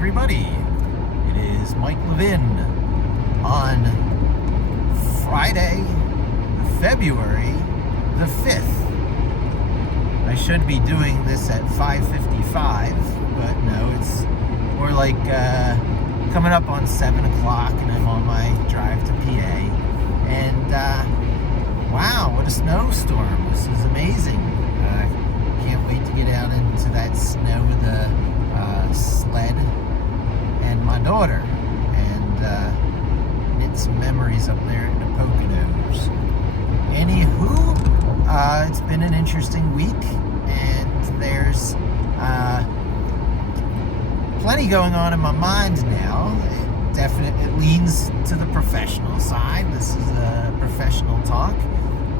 everybody. It is Mike Levin on Friday, February the 5th. I should be doing this at 5:55, but no, it's more like coming up on 7 o'clock, and I'm on my drive to PA. And wow, what a snowstorm. This is amazing. Can't wait to get out into that snow with a sled and my daughter, and knit some memories up there in the Poconos. Anywho, it's been an interesting week, and there's plenty going on in my mind now. It leans to the professional side. This is a professional talk,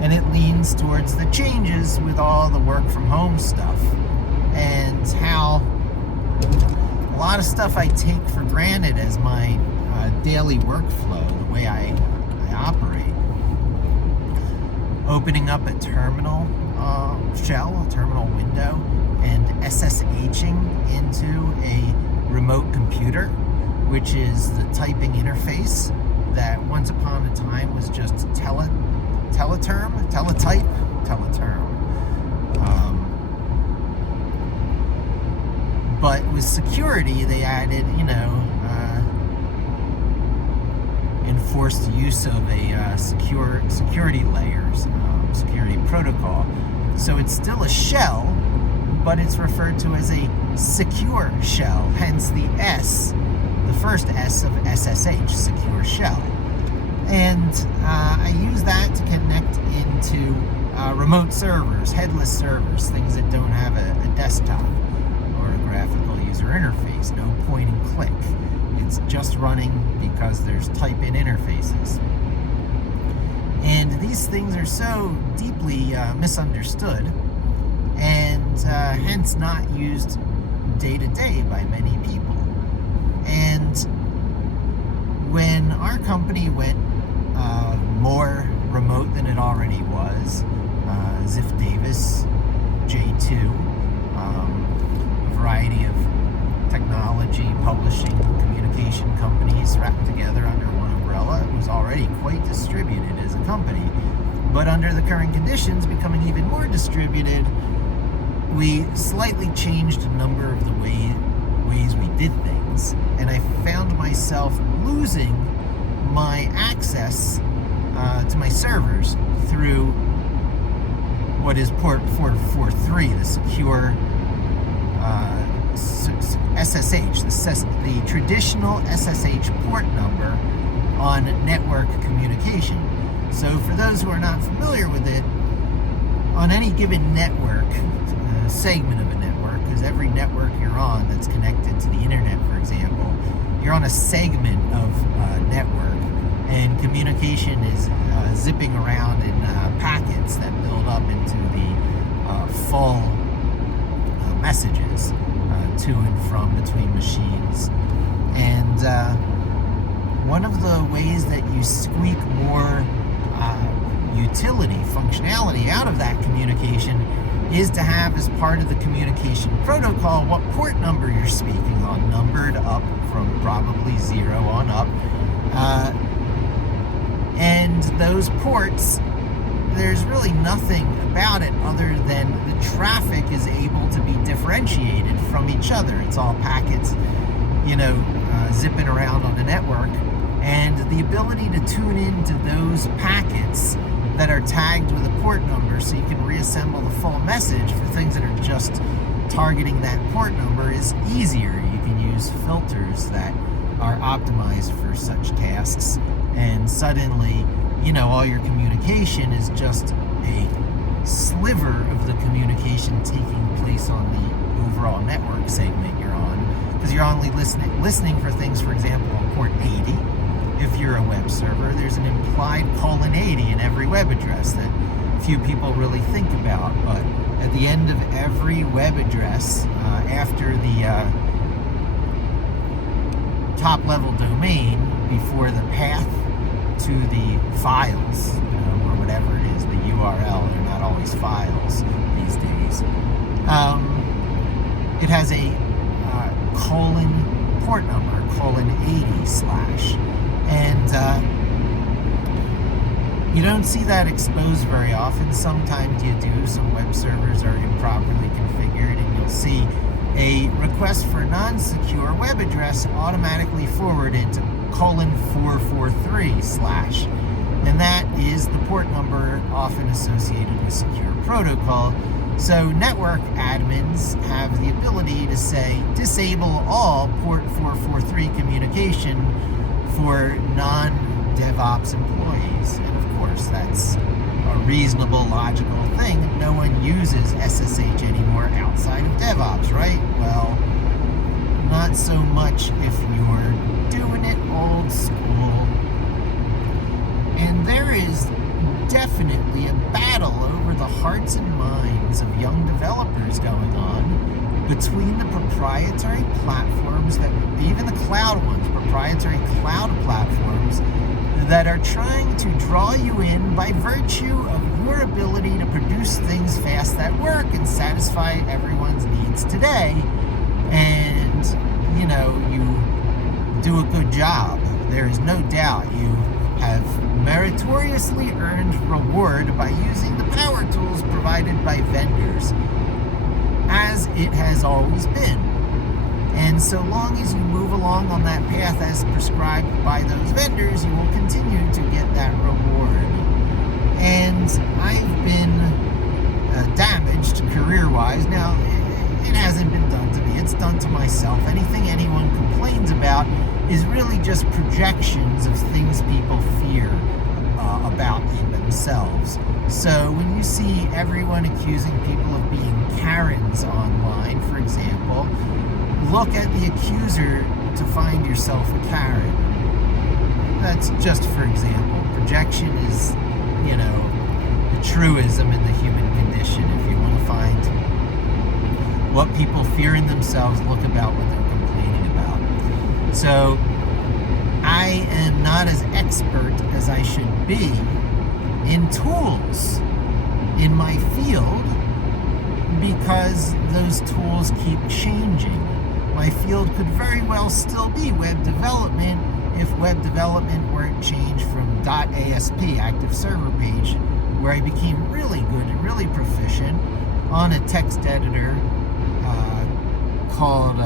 and it leans towards the changes with all the work from home stuff, and how a lot of stuff I take for granted as my daily workflow, the way I operate. Opening up a terminal shell, a terminal window, and SSHing into a remote computer, which is the typing interface that once upon a time was just teletype. But with security, they added, enforced use of a security layers, security protocol. So it's still a shell, but it's referred to as a secure shell, hence the S, the first S of SSH, secure shell. And I use that to connect into remote servers, headless servers, things that don't have a desktop or a graphical user interface, no point and click. It's just running because there's type-in interfaces. And these things are so deeply misunderstood, and hence not used day to day by many people. And when our company went more remote than it already was, Ziff Davis, J2, a variety of technology, publishing, communication companies wrapped together under one umbrella. It was already quite distributed as a company, but under the current conditions, becoming even more distributed, we slightly changed a number of the ways we did things, and I found myself losing my access to my servers through what is port 443, the secure SSH, the traditional SSH port number on network communication. So for those who are not familiar with it, on any given network, segment of a network, because every network you're on that's connected to the internet, for example, you're on a segment of network, and communication is zipping around in packets that build up into the full messages to and from between machines. And one of the ways that you squeak more utility, functionality out of that communication is to have, as part of the communication protocol, what port number you're speaking on, numbered up from probably 0 on up. And those ports, there's really nothing about it other than the traffic is able to be differentiated from each other. It's all packets, zipping around on the network, and the ability to tune into those packets that are tagged with a port number so you can reassemble the full message for things that are just targeting that port number is easier. You can use filters that are optimized for such tasks, and suddenly, all your communication is just a sliver of the communication taking place on the overall network segment you're on, because you're only listening for things, for example, on port 80. If you're a web server, there's an implied :80 in every web address that few people really think about, but at the end of every web address, after the top level domain, before the path to the files, or whatever it is, the URL, they're not always files these days, it has a port number, :80/. And you don't see that exposed very often. Sometimes you do. Some web servers are improperly configured, and you'll see a request for non-secure web address automatically forwarded to :443/. And that is the port number often associated with secure protocol. So network admins have the ability to say, disable all port 443 communication for non-DevOps employees. And of course, that's a reasonable, logical thing. No one uses SSH anymore outside of DevOps, right? Well, not so much if you're doing it old school. And there is definitely a battle over the hearts and minds of young developers going on between the proprietary platforms, that even the cloud ones, proprietary cloud platforms that are trying to draw you in by virtue of your ability to produce things fast that work and satisfy everyone's needs today. And, you know, you do a good job. There is no doubt you have meritoriously earned reward by using the power tools provided by vendors, as it has always been. And so long as you move along on that path as prescribed by those vendors, you will continue to get that reward. And I've been damaged career-wise. Now, it hasn't been done to me. It's done to myself. Anything anyone complains about is really just projections of things people fear about in themselves. So when you see everyone accusing people of being Karens online, for example, look at the accuser to find yourself a Karen. That's just for example. Projection is, you know, a truism in the human condition. If you want to find what people fear in themselves, look about what they're complaining about. So I am not as expert as I should be in tools in my field because those tools keep changing. My field could very well still be web development if web development weren't changed from .asp, active server page, where I became really good and really proficient on a text editor called,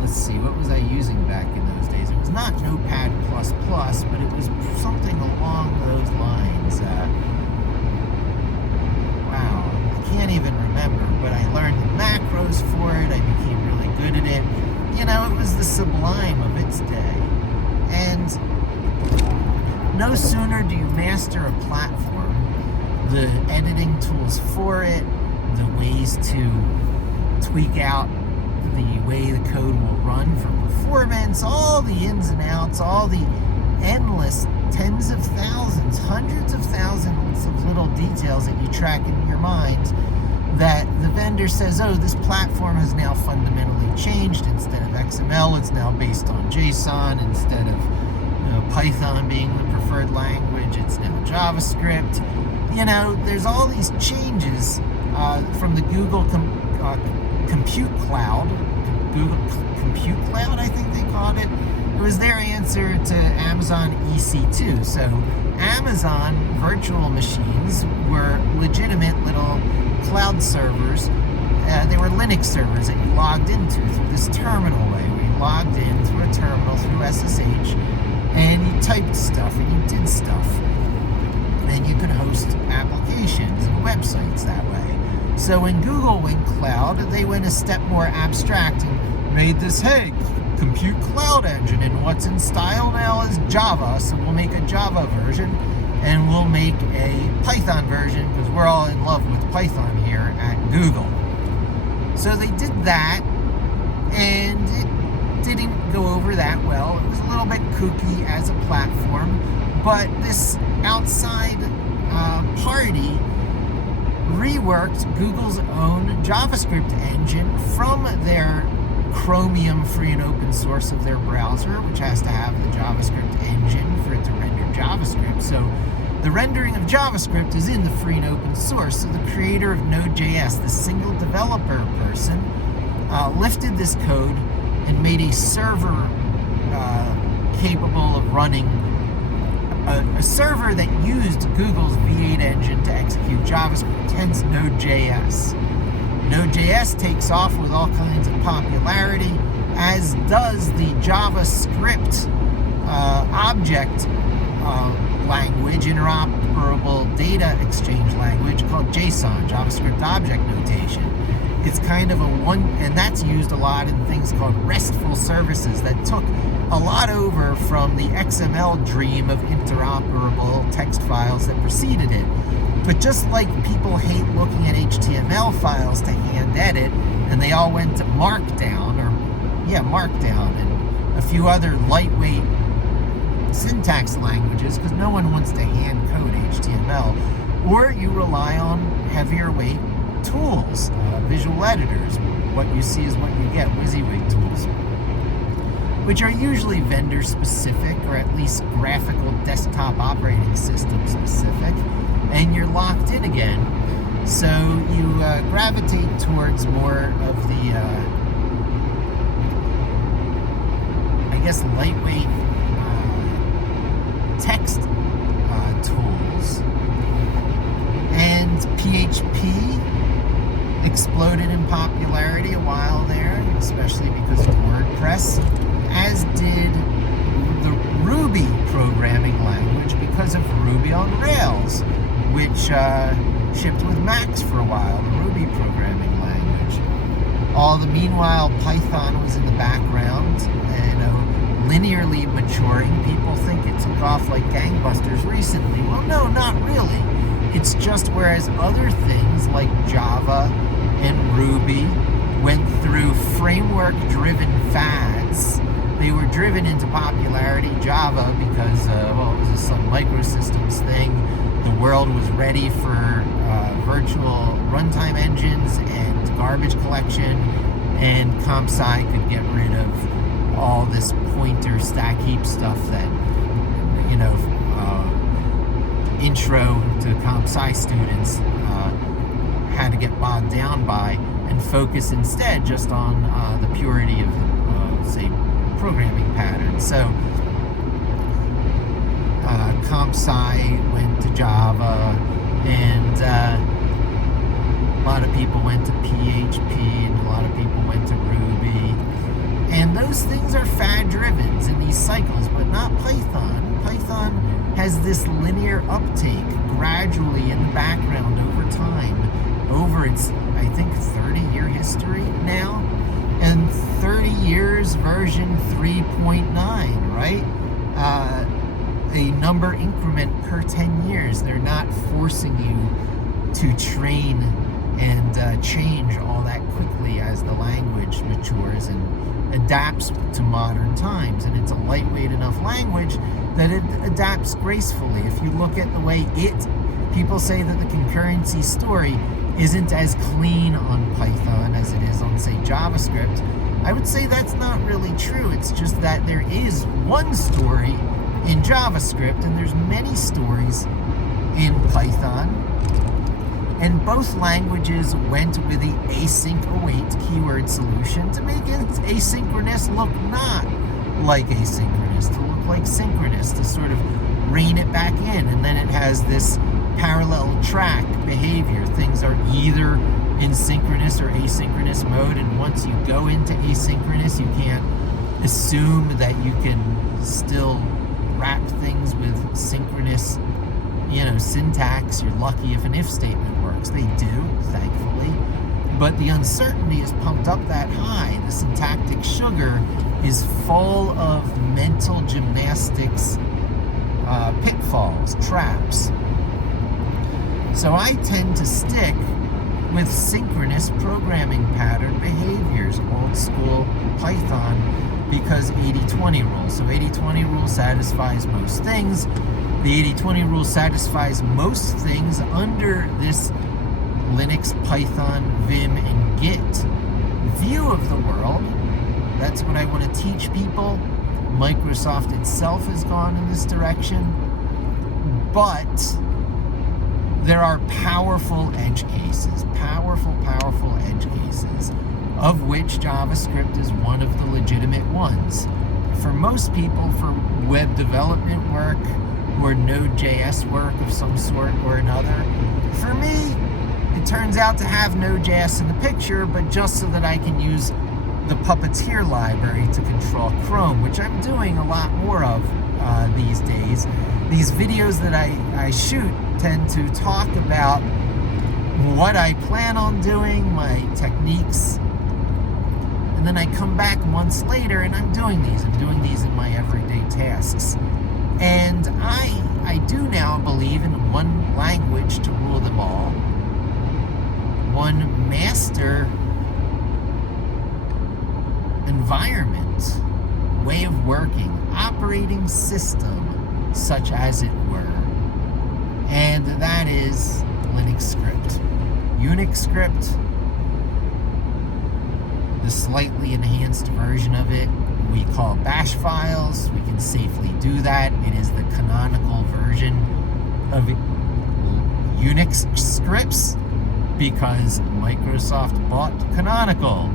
let's see, what was I using back in those days? It was not Notepad++, but it was something along those lines. Wow, I can't even remember, but I learned the macros for it. I became really good at it. You know, it was the sublime of its day. And no sooner do you master a platform, the editing tools for it, the ways to tweak out the way the code will run for performance, all the ins and outs, all the endless tens of thousands, hundreds of thousands of little details that you track in your mind, that the vendor says, oh, this platform has now fundamentally changed. Instead of XML, it's now based on JSON. Instead of Python being the preferred language, it's now JavaScript. You know, there's all these changes from the Google Compute Cloud, I think they called it. It was their answer to Amazon EC2. So Amazon virtual machines were legitimate little cloud servers. They were Linux servers that you logged into through this terminal way, where you logged in through a terminal, through SSH, and you typed stuff and you did stuff. And you could host applications and websites that way. So when Google went cloud, they went a step more abstract and made this, hey, compute cloud engine, and what's in style now is Java, so we'll make a Java version, and we'll make a Python version, because we're all in love with Python here at Google. So they did that, and it didn't go over that well. It was a little bit kooky as a platform, but this outside party reworked Google's own JavaScript engine from their Chromium free and open source of their browser, which has to have the JavaScript engine for it to render JavaScript. So the rendering of JavaScript is in the free and open source. So the creator of Node.js, the single developer person, lifted this code and made a server capable of running a server that used Google's V8 engine to execute JavaScript, hence Node.js. Node.js takes off with all kinds of popularity, as does the JavaScript object language, interoperable data exchange language called JSON, JavaScript Object Notation. It's kind of and that's used a lot in things called RESTful services that took a lot over from the XML dream of interoperable text files that preceded it. But just like people hate looking at HTML files to hand edit, and they all went to Markdown, and a few other lightweight syntax languages, because no one wants to hand code HTML, or you rely on heavier weight tools, visual editors. What you see is what you get, WYSIWYG tools, which are usually vendor specific, or at least graphical desktop operating system specific, and you're locked in again. So you gravitate towards more of the, lightweight text tools. And PHP exploded in popularity a while there, especially because of WordPress, as did the Ruby programming language because of Ruby on Rails, which shipped with Macs for a while, the Ruby programming language. Meanwhile, Python was in the background, linearly maturing. People think it took off like gangbusters recently. Well, no, not really. It's just whereas other things like Java and Ruby went through framework-driven fads, they were driven into popularity. Java, because it was a Sun Microsystems thing. The world was ready for virtual runtime engines and garbage collection, and comp-sci could get rid of all this pointer stack heap stuff that, intro to comp-sci students had to get bogged down by, and focus instead just on the purity of, say, programming patterns. So comp-sci went to Java, and a lot of people went to PHP, and a lot of people went to Ruby. And those things are fad-driven in these cycles, but not Python. Python has this linear uptake gradually in the background over time, over its, I think, 30-year history now, and 30 years version 3.9, right? A number increment per 10 years. They're not forcing you to train and change all that quickly as the language matures and adapts to modern times. And it's a lightweight enough language that it adapts gracefully. If you look at the way people say that the concurrency story isn't as clean on Python as it is on, say, JavaScript. I would say that's not really true. It's just that there is one story in JavaScript and there's many stories in Python. And both languages went with the async await keyword solution to make it asynchronous look not like asynchronous, to look like synchronous, to sort of rein it back in. And then it has this parallel track behavior. Things are either in synchronous or asynchronous mode, and once you go into asynchronous, you can't assume that you can still wrap things with synchronous, syntax. You're lucky if an if statement works. They do, thankfully. But the uncertainty is pumped up that high. The syntactic sugar is full of mental gymnastics, pitfalls, traps. So I tend to stick with synchronous programming pattern behaviors, old school Python, because 80-20 rule. So 80-20 rule satisfies most things. The 80-20 rule satisfies most things under this Linux, Python, Vim, and Git view of the world. That's what I want to teach people. Microsoft itself has gone in this direction. But there are powerful edge cases, powerful edge cases of which JavaScript is one of the legitimate ones. For most people, for web development work or Node.js work of some sort or another, for me, it turns out to have Node.js in the picture, but just so that I can use the Puppeteer library to control Chrome, which I'm doing a lot more of these days. These videos that I shoot tend to talk about what I plan on doing, my techniques, and then I come back months later and I'm doing these. I'm doing these in my everyday tasks. And I do now believe in one language to rule them all, one master environment, way of working, operating system, such as it were. And that is Linux script. Unix script, the slightly enhanced version of it, we call bash files. We can safely do that. It is the canonical version of Unix scripts because Microsoft bought Canonical,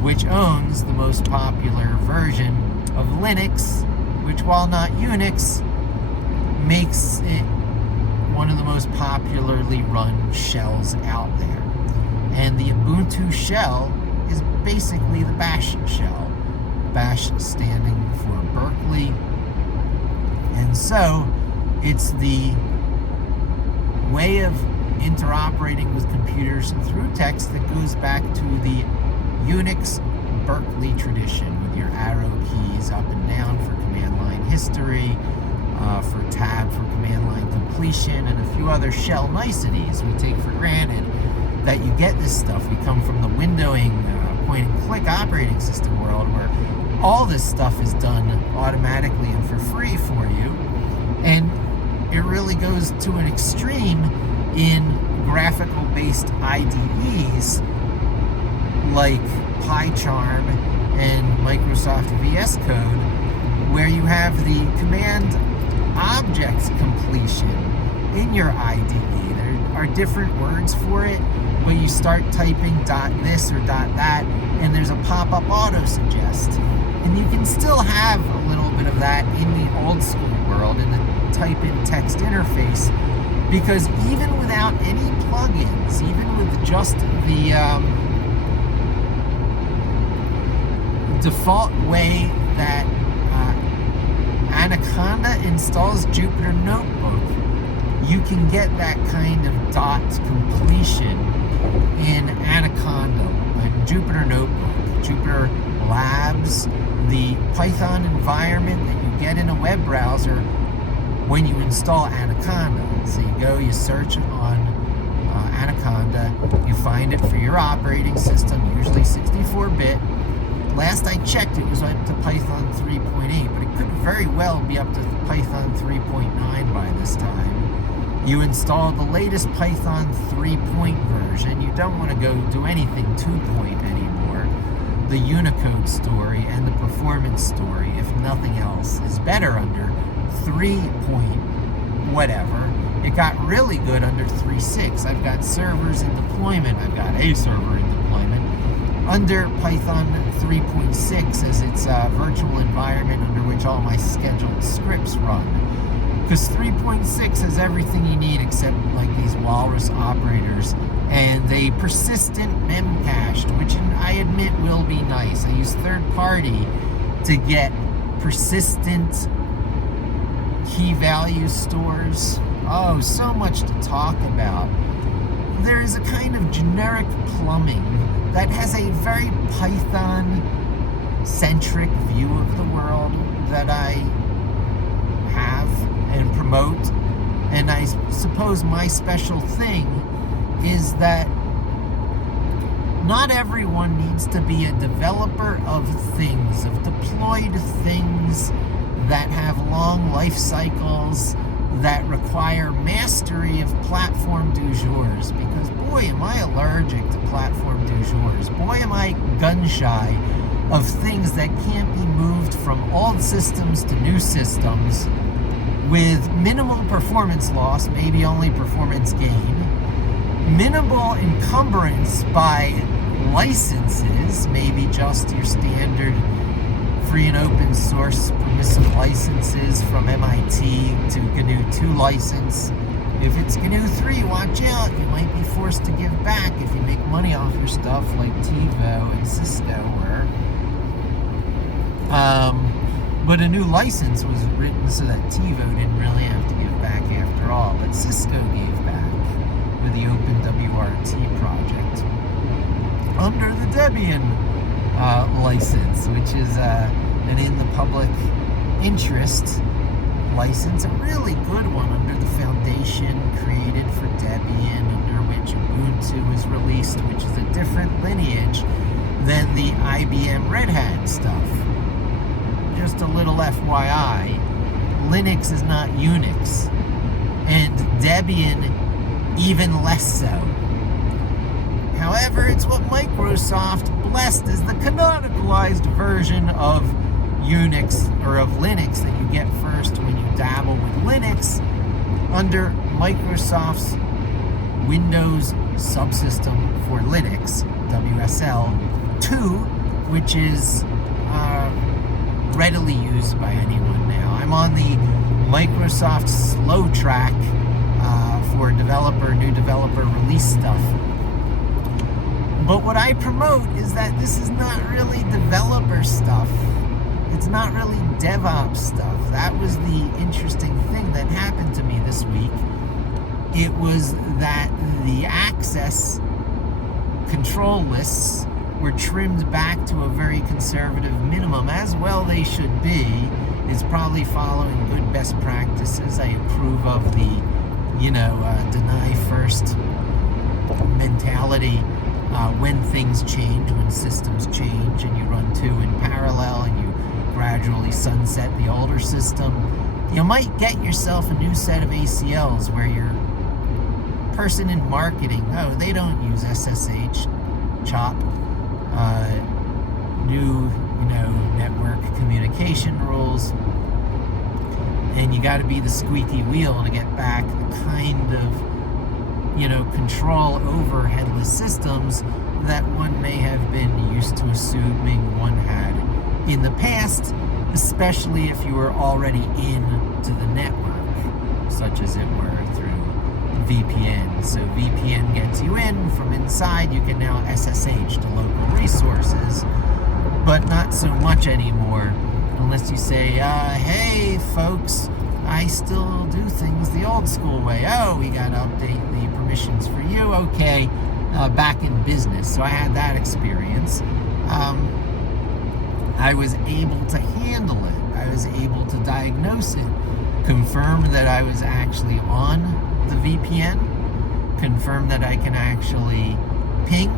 which owns the most popular version of Linux, which, while not Unix, makes it one of the most popularly run shells out there. And the Ubuntu shell is basically the bash shell. Bash standing for Berkeley. And so it's the way of interoperating with computers through text that goes back to the Unix Berkeley tradition, with your arrow keys up and down for command line history, for tab for command line completion, and a few other shell niceties we take for granted that you get this stuff. We come from the windowing, point and click operating system world where all this stuff is done automatically and for free for you. And it really goes to an extreme in graphical based IDEs like PyCharm and Microsoft VS Code, where you have the command object completion in your IDE. There are different words for it. When you start typing .this or .that, and there's a pop-up auto-suggest. And you can still have a little bit of that in the old school world, in the type-in text interface, because even without any plugins, even with just the default way that Anaconda installs Jupyter Notebook, you can get that kind of dot completion in Anaconda, like Jupyter Notebook, Jupyter Labs, the Python environment that you get in a web browser when you install Anaconda. So you go, you search on Anaconda, you find it for your operating system, usually 64-bit. Last I checked, it was up to Python 3.8, but it could very well be up to Python 3.9 by this time. You install the latest Python 3-point version. You don't want to go do anything 2-point anymore. The Unicode story and the performance story, if nothing else, is better under 3-point whatever. It got really good under 3.6. I've got servers in deployment. I've got a server in deployment under Python 3.6 as its virtual environment under which all my scheduled scripts run. Because 3.6 has everything you need except like these walrus operators and a persistent memcached, which I admit will be nice. I use third party to get persistent key value stores. Oh, so much to talk about. There is a kind of generic plumbing that has a very Python-centric view of the world that I have and promote. And I suppose my special thing is that not everyone needs to be a developer of things, of deployed things that have long life cycles, that require mastery of platform du jours, because boy am I allergic to platform du jours. Boy am I gun shy of things that can't be moved from old systems to new systems with minimal performance loss, maybe only performance gain, minimal encumbrance by licenses, maybe just your standard free and open source permissive licenses from MIT to GNU 2 license. If it's GNU 3, watch out. You might be forced to give back if you make money off your stuff like TiVo and Cisco were. But a new license was written so that TiVo didn't really have to give back after all. But Cisco gave back with the OpenWRT project under the Debian license, which is an in the public interest license, a really good one under the foundation created for Debian, under which Ubuntu was released, which is a different lineage than the IBM Red Hat stuff. Just a little FYI, Linux is not Unix, and Debian even less so. However, it's what Microsoft blessed as the canonicalized version of Unix or of Linux that you get first when you dabble with Linux under Microsoft's Windows subsystem for Linux, WSL 2, which is readily used by anyone now. I'm on the Microsoft slow track for new developer release stuff. But what I promote is that this is not really developer stuff. It's not really DevOps stuff. That was the interesting thing that happened to me this week. It was that the access control lists were trimmed back to a very conservative minimum, as well they should be. It's probably following good best practices. I approve of the, deny first mentality when things change, when systems change, and you run two in parallel and you gradually sunset the older system. You might get yourself a new set of ACLs where your person in marketing, they don't use SSH, CHOP, new, network communication rules, and you got to be the squeaky wheel to get back the kind of, control over headless systems that one may have been used to assuming one had in the past, especially if you were already into the network, such as it were through VPN. So VPN gets you in from inside. You can now SSH to local resources, but not so much anymore, unless you say, hey folks, I still do things the old school way. Oh, we got to update the permissions for you. Okay, back in business. So I had that experience. I was able to handle it. I was able to diagnose it, confirm that I was actually on the VPN, confirm that I can actually ping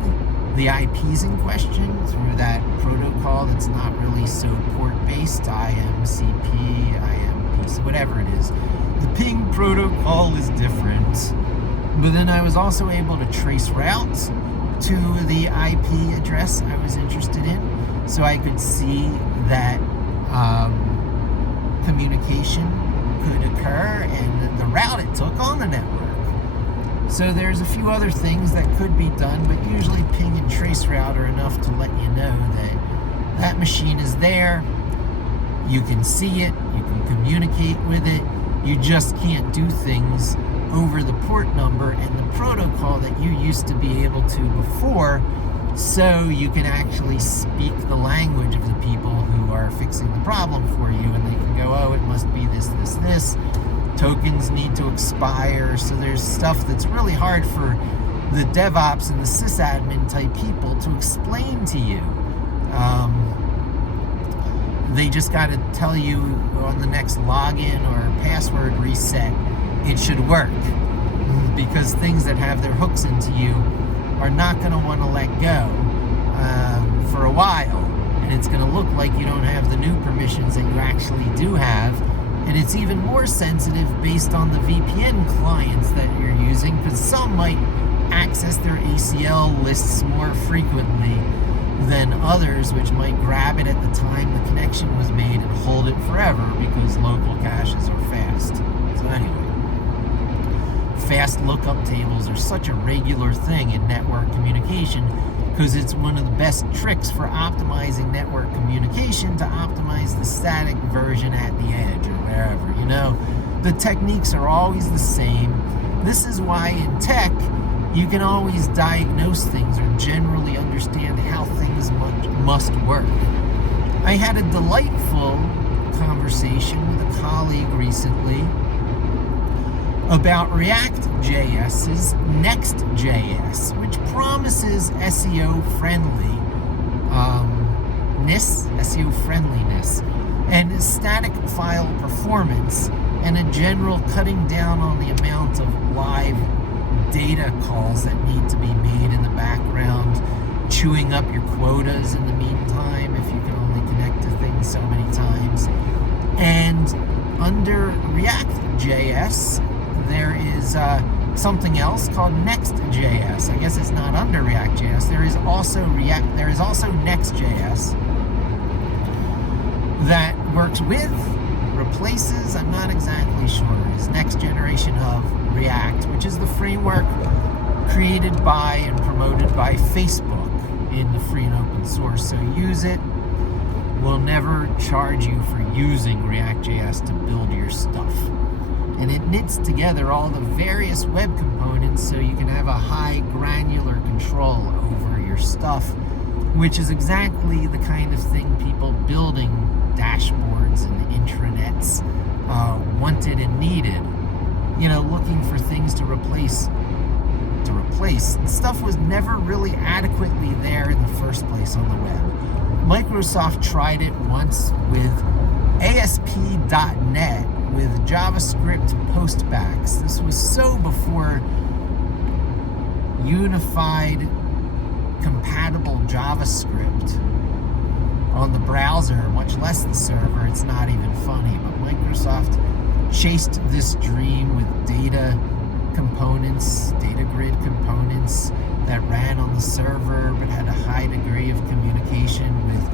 the IPs in question through that protocol that's not really so port-based, IMCP, IMPC, whatever it is. The ping protocol is different. But then I was also able to trace routes to the IP address I was interested in, so I could see that communication could occur and the route it took on the network. So there's a few other things that could be done, but usually ping and trace route are enough to let you know that that machine is there. You can see it, you can communicate with it, you just can't do things over the port number and the protocol that you used to be able to before, so you can actually speak the language of the people who are fixing the problem for you, and they can go, oh, it must be this, this, this. Tokens need to expire. So there's stuff that's really hard for the DevOps and the sysadmin type people to explain to you. They just got to tell you on the next login or password reset it should work, because things that have their hooks into you are not going to want to let go for a while, and it's going to look like you don't have the new permissions that you actually do have. And it's even more sensitive based on the VPN clients that you're using, because some might access their ACL lists more frequently than others, which might grab it at the time the connection was made and hold it forever because local caches are fast. So anyway, fast lookup tables are such a regular thing in network communication because it's one of the best tricks for optimizing network communication to optimize the static version at the edge or wherever. The techniques are always the same. This is why in tech, you can always diagnose things or generally understand how things must work. I had a delightful conversation with a colleague recently about React.js's Next.js, which promises SEO friendliness, and static file performance, and a general cutting down on the amount of live data calls that need to be made in the background, chewing up your quotas in the meantime if you can only connect to things so many times. And under React.js, there is something else called Next.js. I guess it's not under React.js. There is also Next.js that works with, replaces, I'm not exactly sure, is next generation of React, which is the framework created by and promoted by Facebook in the free and open source. So use it. We'll never charge you for using React.js to build your stuff. And it knits together all the various web components so you can have a high granular control over your stuff, which is exactly the kind of thing people building dashboards and intranets wanted and needed. Looking for things to replace. Stuff was never really adequately there in the first place on the web. Microsoft tried it once with ASP.NET with JavaScript postbacks. This was so before unified compatible JavaScript on the browser, much less the server. It's not even funny, but Microsoft chased this dream with data components, data grid components that ran on the server but had a high degree of communication with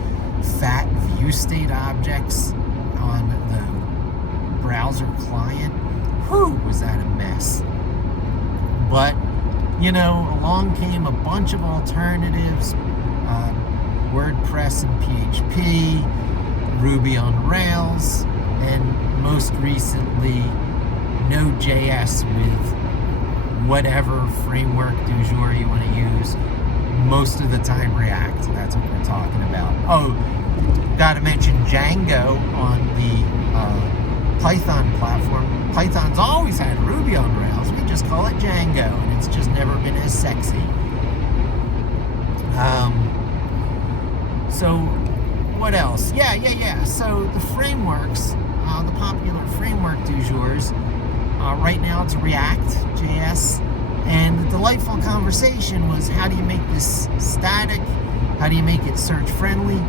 fat view state objects on the browser client. Whew, was that a mess. But, along came a bunch of alternatives, WordPress and PHP, Ruby on Rails, and most recently, Node.js with whatever framework du jour you want to use. Most of the time React, that's what we're talking about. Oh, got to mention Django on the Python platform. Python's always had Ruby on Rails. We just call it Django, and it's just never been as sexy. So what else? Yeah. So the frameworks, the popular framework du jours, right now it's React.js, and the delightful conversation was, how do you make this static? How do you make it search friendly?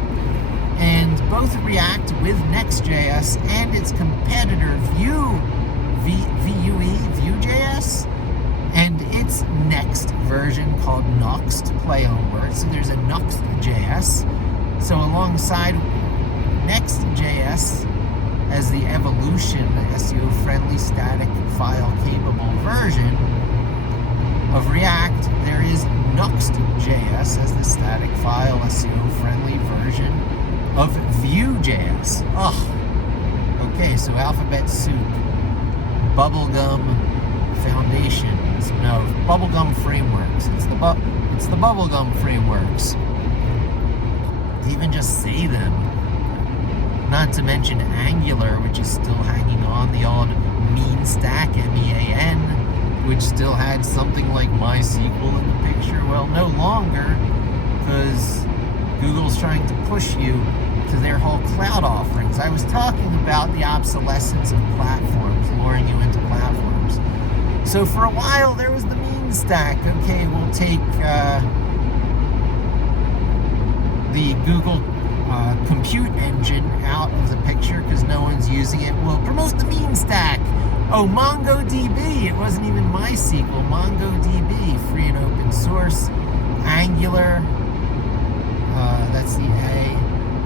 And both React with Next.js and its competitor Vue.js and its next version called Nuxt, play on words. So there's a Nuxt.js. So alongside Next.js as the evolution, the SEO-friendly, static, file-capable version of React, there is Nuxt.js as the static file SEO-friendly version of Vue.js. Okay, so alphabet soup, bubblegum foundations, no, bubblegum frameworks. It's the bubblegum frameworks. To even just say them. Not to mention Angular, which is still hanging on, the old mean stack, MEAN, which still had something like MySQL in the picture. Well, no longer, because Google's trying to push you to their whole cloud offerings. I was talking about the obsolescence of platforms, luring you into platforms. So for a while, there was the mean stack. Okay, we'll take the Google compute engine out of the picture because no one's using it. We'll promote the mean stack. Oh, MongoDB. It wasn't even MySQL. MongoDB, free and open source. Angular. That's the A.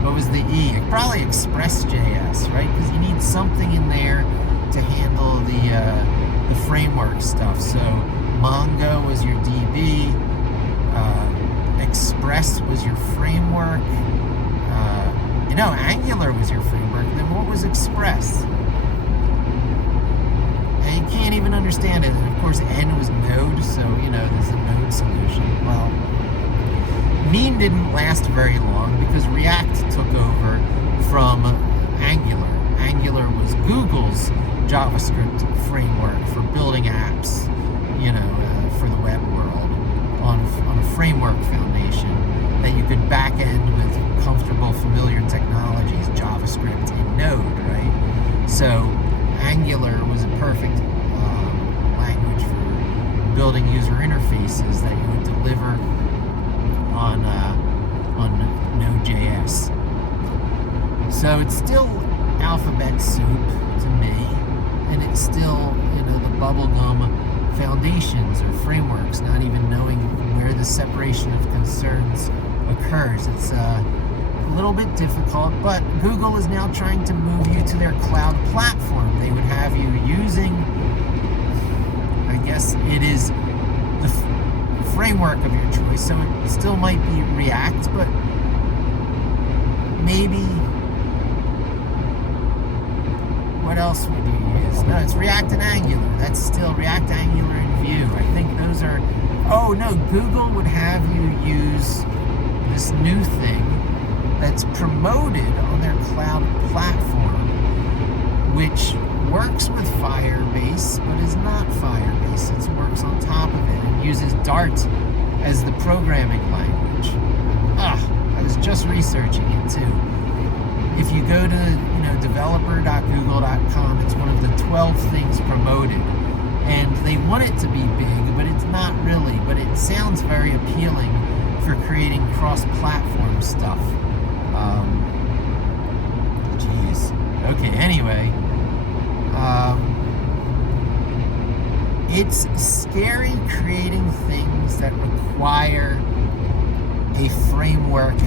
What was the E? Probably Express.js, right? Because you need something in there to handle the framework stuff. So Mongo was your DB. Express was your framework. Angular was your framework. Then what was Express? And you can't even understand it. And of course, N was Node, so, there's a Node solution. Well, Mean didn't last very long because React took over from Angular. Angular was Google's JavaScript framework for building apps, for the web world on a framework foundation that you could back end with comfortable, familiar technologies, JavaScript and Node, right? So Angular was a perfect language for building user interfaces that you would deliver on Node.js. So it's still alphabet soup to me, and it's still, the bubblegum foundations or frameworks, not even knowing where the separation of concerns occurs. It's a little bit difficult, but Google is now trying to move you to their cloud platform. They would have you using, I guess it is the framework of your choice, so it still might be React, but maybe, what else would you use? No, it's React and Angular. That's still React, Angular, and Vue. I think those are, Google would have you use this new thing that's promoted on their cloud platform, which works with Firebase, but is not Firebase. It works on top of it and uses Dart as the programming language. I was just researching it too. If you go to, developer.google.com, it's one of the 12 things promoted. And they want it to be big, but it's not really. But it sounds very appealing for creating cross-platform stuff. Okay, anyway. It's scary creating things that require a framework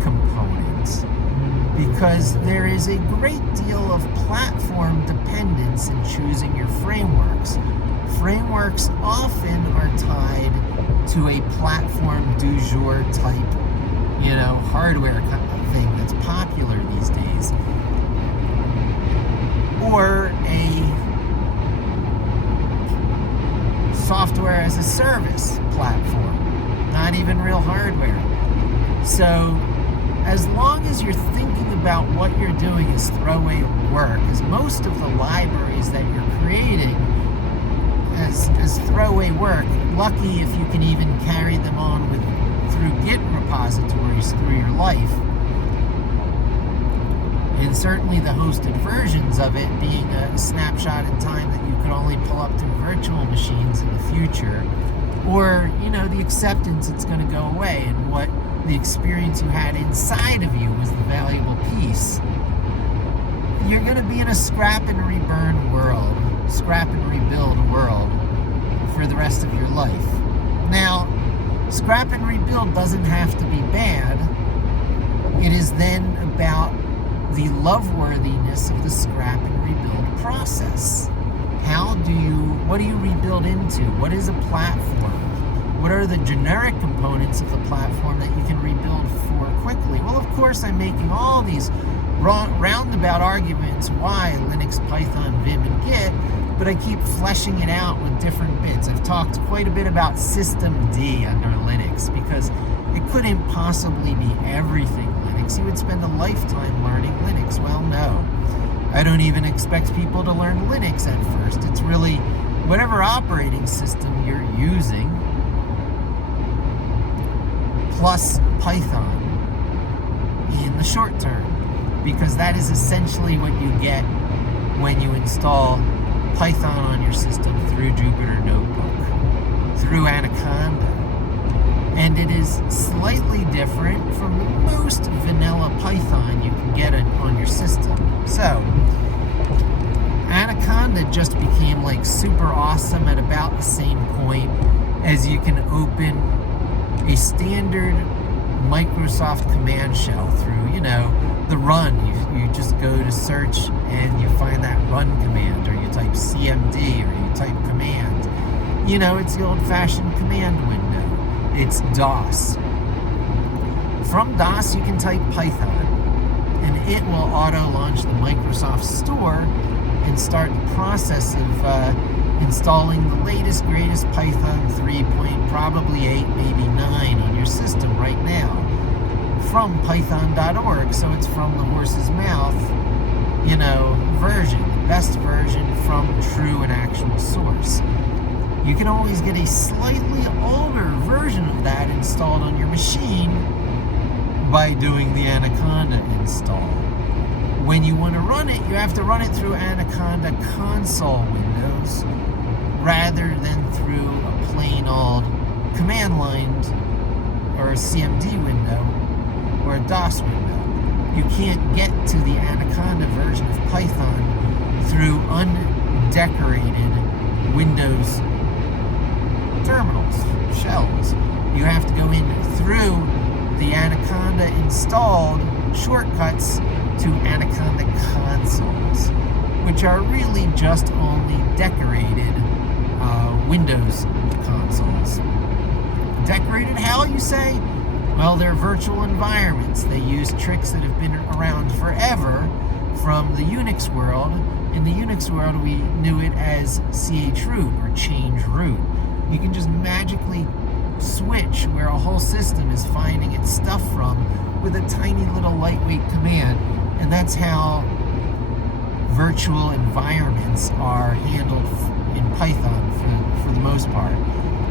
component, because there is a great deal of platform dependence in choosing your frameworks. Frameworks often are tied to a platform du jour type, hardware kind of thing that's popular these days, or a software as a service platform, not even real hardware. So as long as you're thinking about what you're doing as throwaway work, as most of the libraries that you're creating as throwaway work, lucky if you can even carry them on through Git repositories through your life, and certainly the hosted versions of it being a snapshot in time that you could only pull up through virtual machines in the future, or the acceptance it's going to go away, and what the experience you had inside of you was the valuable piece. You're going to be in a scrap and reburn world, scrap and rebuild world for the rest of your life. Now, scrap and rebuild doesn't have to be bad. It is then about the loveworthiness of the scrap and rebuild process. What do you rebuild into? What is a platform? What are the generic components of the platform that you can rebuild for quickly? Well, of course, I'm making all these roundabout arguments why Linux, Python, Vim, and Git, but I keep fleshing it out with different bits. I've talked quite a bit about systemd under Linux because it couldn't possibly be everything Linux. You would spend a lifetime learning Linux. Well, no. I don't even expect people to learn Linux at first. It's really whatever operating system you're using plus Python in the short term, because that is essentially what you get when you install Python on your system through Jupyter Notebook, through Anaconda. And it is slightly different from the most vanilla Python you can get on your system. So, Anaconda just became like super awesome at about the same point as you can open a standard Microsoft command shell through, the run. You just go to search and you find that run command, or you type CMD, or you type command. It's the old-fashioned command window. It's DOS. From DOS, you can type Python, and it will auto-launch the Microsoft Store and start the process of installing the latest, greatest Python 3. Probably 8, maybe 9 on your system right now from python.org. So it's from the horse's mouth, version, the best version from true and actual source. You can always get a slightly older version of that installed on your machine by doing the Anaconda install. When you want to run it, you have to run it through Anaconda console windows rather than through a plain old command line or a CMD window or a DOS window. You can't get to the Anaconda version of Python through undecorated Windows terminals, shells. You have to go in through the Anaconda installed shortcuts to Anaconda consoles, which are really just only decorated Windows consoles. Decorated how, you say? Well, they're virtual environments. They use tricks that have been around forever from the Unix world. In the Unix world, we knew it as chroot or change root. You can just magically switch where a whole system is finding its stuff from with a tiny little lightweight command. And that's how virtual environments are handled in Python for the most part.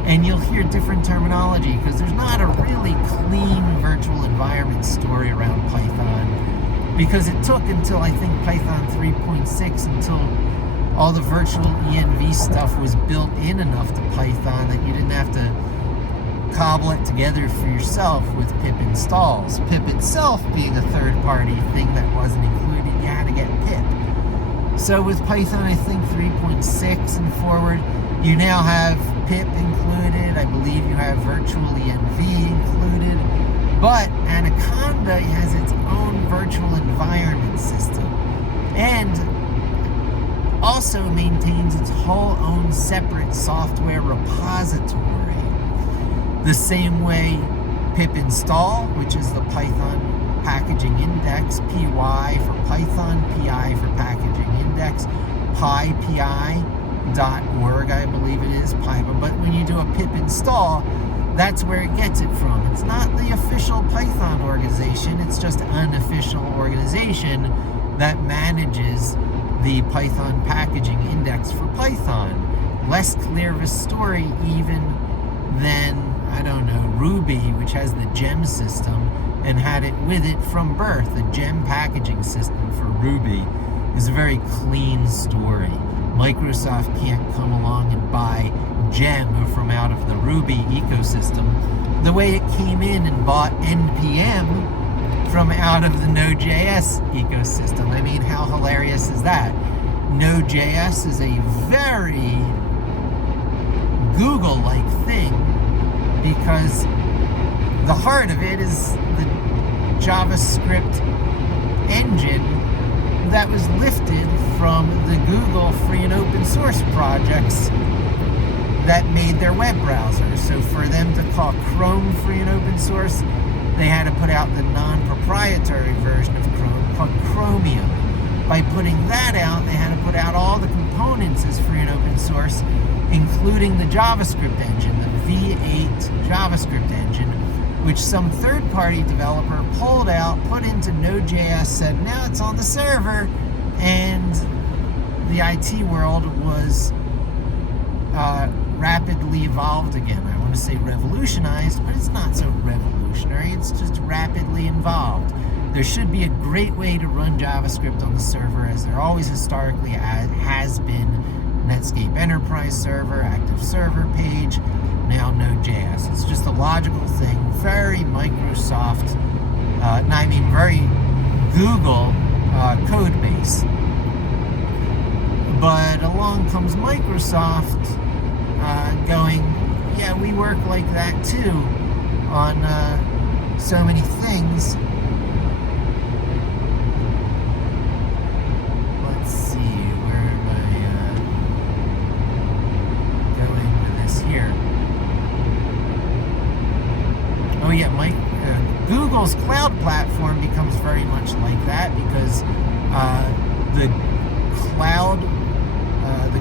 And you'll hear different terminology because there's not a really clean virtual environment story around Python, because it took until I think Python 3.6 until all the virtual env stuff was built in enough to Python that you didn't have to cobble it together for yourself with pip installs. Pip itself being a third-party thing that wasn't included, you had to get pip. So with Python, I think 3.6 and forward, you now have pip included. I believe you have virtual env included. But Anaconda has its own virtual environment system and also maintains its whole own separate software repository. The same way pip install, which is the Python packaging index, py for Python, pi for packaging index, pi.org, I believe it is, Piva. But when you do a pip install, that's where it gets it from. It's not the official Python organization, it's just an unofficial organization that manages the Python packaging index for Python. Less clear of a story even than, I don't know, Ruby, which has the gem system and had it with it from birth. The gem packaging system for Ruby is a very clean story. Microsoft can't come along and buy gem from out of the Ruby ecosystem the way it came in and bought NPM from out of the Node.js ecosystem. I mean, how hilarious is that? Node.js is a very Google-like thing because the heart of it is the JavaScript engine that was lifted from the Google free and open source projects that made their web browser. So for them to call Chrome free and open source, they had to put out the non-proprietary version of Chrome called Chromium. By putting that out, they had to put out all the components as free and open source, including the JavaScript engine, the V8 JavaScript engine, which some third-party developer pulled out, put into Node.js, said, now it's on the server, and the IT world was rapidly evolved again. I want to say revolutionized, but it's not so revolutionary. It's just rapidly involved. There should be a great way to run JavaScript on the server, as there always historically has been. Netscape Enterprise Server, Active Server page, now Node.js. It's just a logical thing, very Microsoft, very Google code base. But along comes Microsoft going, yeah, we work like that too on so many things. Let's see, where am I going with this here? Oh yeah, Google's very much like that because the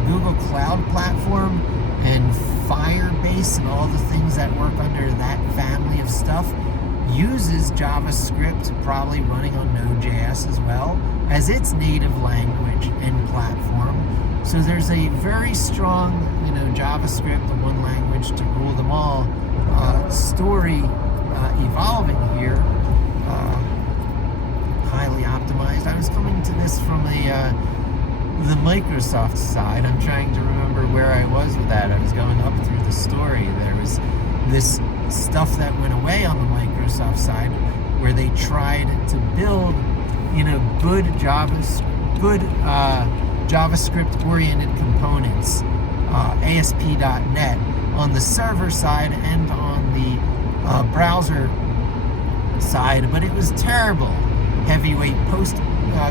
Google Cloud platform and Firebase and all the things that work under that family of stuff uses JavaScript, probably running on Node.js as well, as its native language and platform. So there's a very strong, JavaScript, the one language to rule them all, story evolving here, highly optimized. I was coming to this from the Microsoft side. I'm trying to remember where I was with that. I was going up through the story. There was this stuff that went away on the Microsoft side where they tried to build, good JavaScript-oriented components, ASP.NET, on the server side and on the browser side, but it was terrible. Heavyweight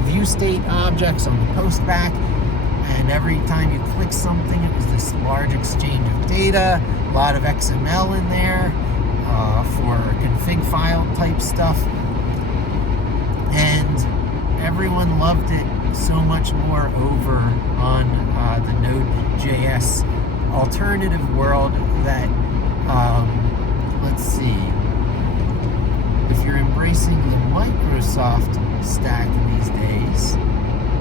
view state objects on the post back, and every time you click something, it was this large exchange of data, a lot of XML in there for config file type stuff, and everyone loved it so much more over on the Node.js alternative world that, let's see, if you're embracing the Microsoft stack these days,